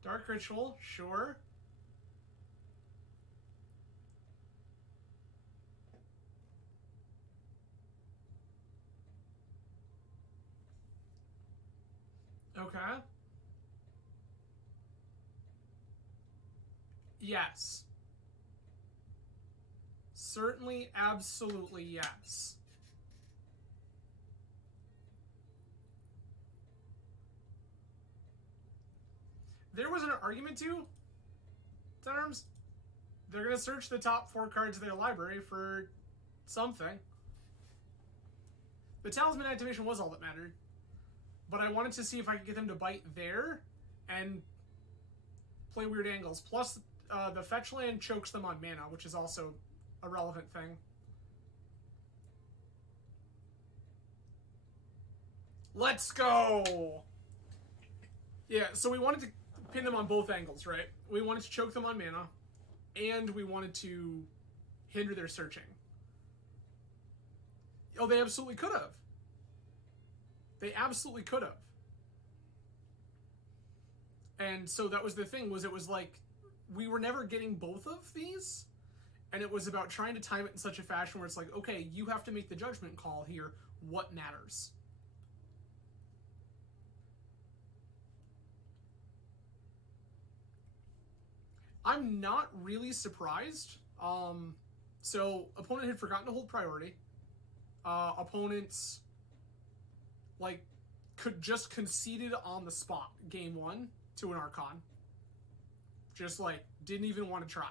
Dark Ritual, sure. Okay. Yes. Certainly, absolutely yes. There was an argument to terms. They're going to search the top 4 cards of their library for something. The Talisman activation was all that mattered. But I wanted to see if I could get them to bite there and play weird angles. Plus, the fetch land chokes them on mana, which is also a relevant thing. Let's go! Yeah, so we wanted to pin them on both angles, right? We wanted to choke them on mana, and we wanted to hinder their searching. Oh, they absolutely could have. They absolutely could have. And so that was the thing, was it was like, we were never getting both of these, and it was about trying to time it in such a fashion where it's like, okay, you have to make the judgment call here. What matters? I'm not really surprised. So opponent had forgotten to hold priority. Opponents like could just conceded on the spot game one to an Archon. Just like didn't even want to try.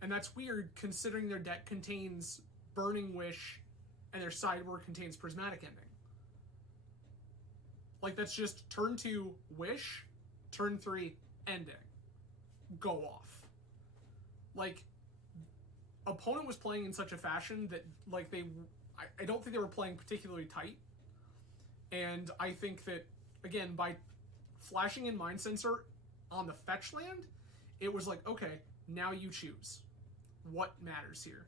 And that's weird considering their deck contains Burning Wish and their sideboard contains Prismatic Ending. Like that's just turn 2 Wish, turn 3 Ending. Go off. Like, opponent was playing in such a fashion that, like, I don't think they were playing particularly tight. And I think that, again, by flashing in Mind Sensor on the fetch land, it was like, okay, now you choose. What matters here?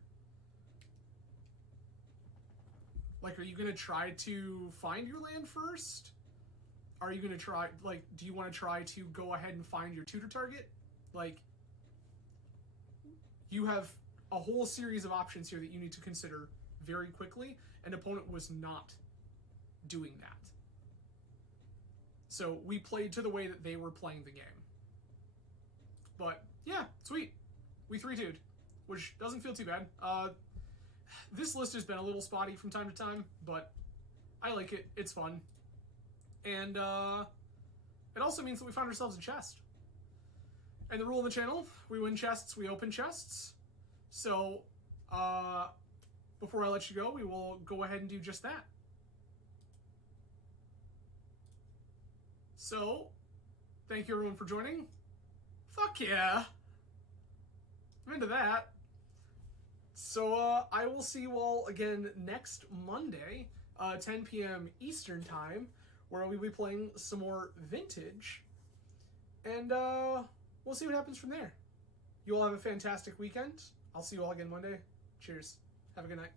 Like, are you going to try to find your land first? Are you going to try, like, do you want to try to go ahead and find your tutor target? Like, you have a whole series of options here that you need to consider very quickly, and opponent was not doing that. So we played to the way that they were playing the game. But yeah, sweet. We 3-2'd, which doesn't feel too bad. This list has been a little spotty from time to time, but I like it. It's fun. And it also means that we found ourselves a chest. And the rule of the channel, we win chests, we open chests. So, before I let you go, we will go ahead and do just that. So, thank you everyone for joining. Fuck yeah! I'm into that. So, I will see you all again next Monday, 10 p.m. Eastern Time, where we'll be playing some more Vintage. And, we'll see what happens from there. You all have a fantastic weekend. I'll see you all again Monday. Cheers. Have a good night.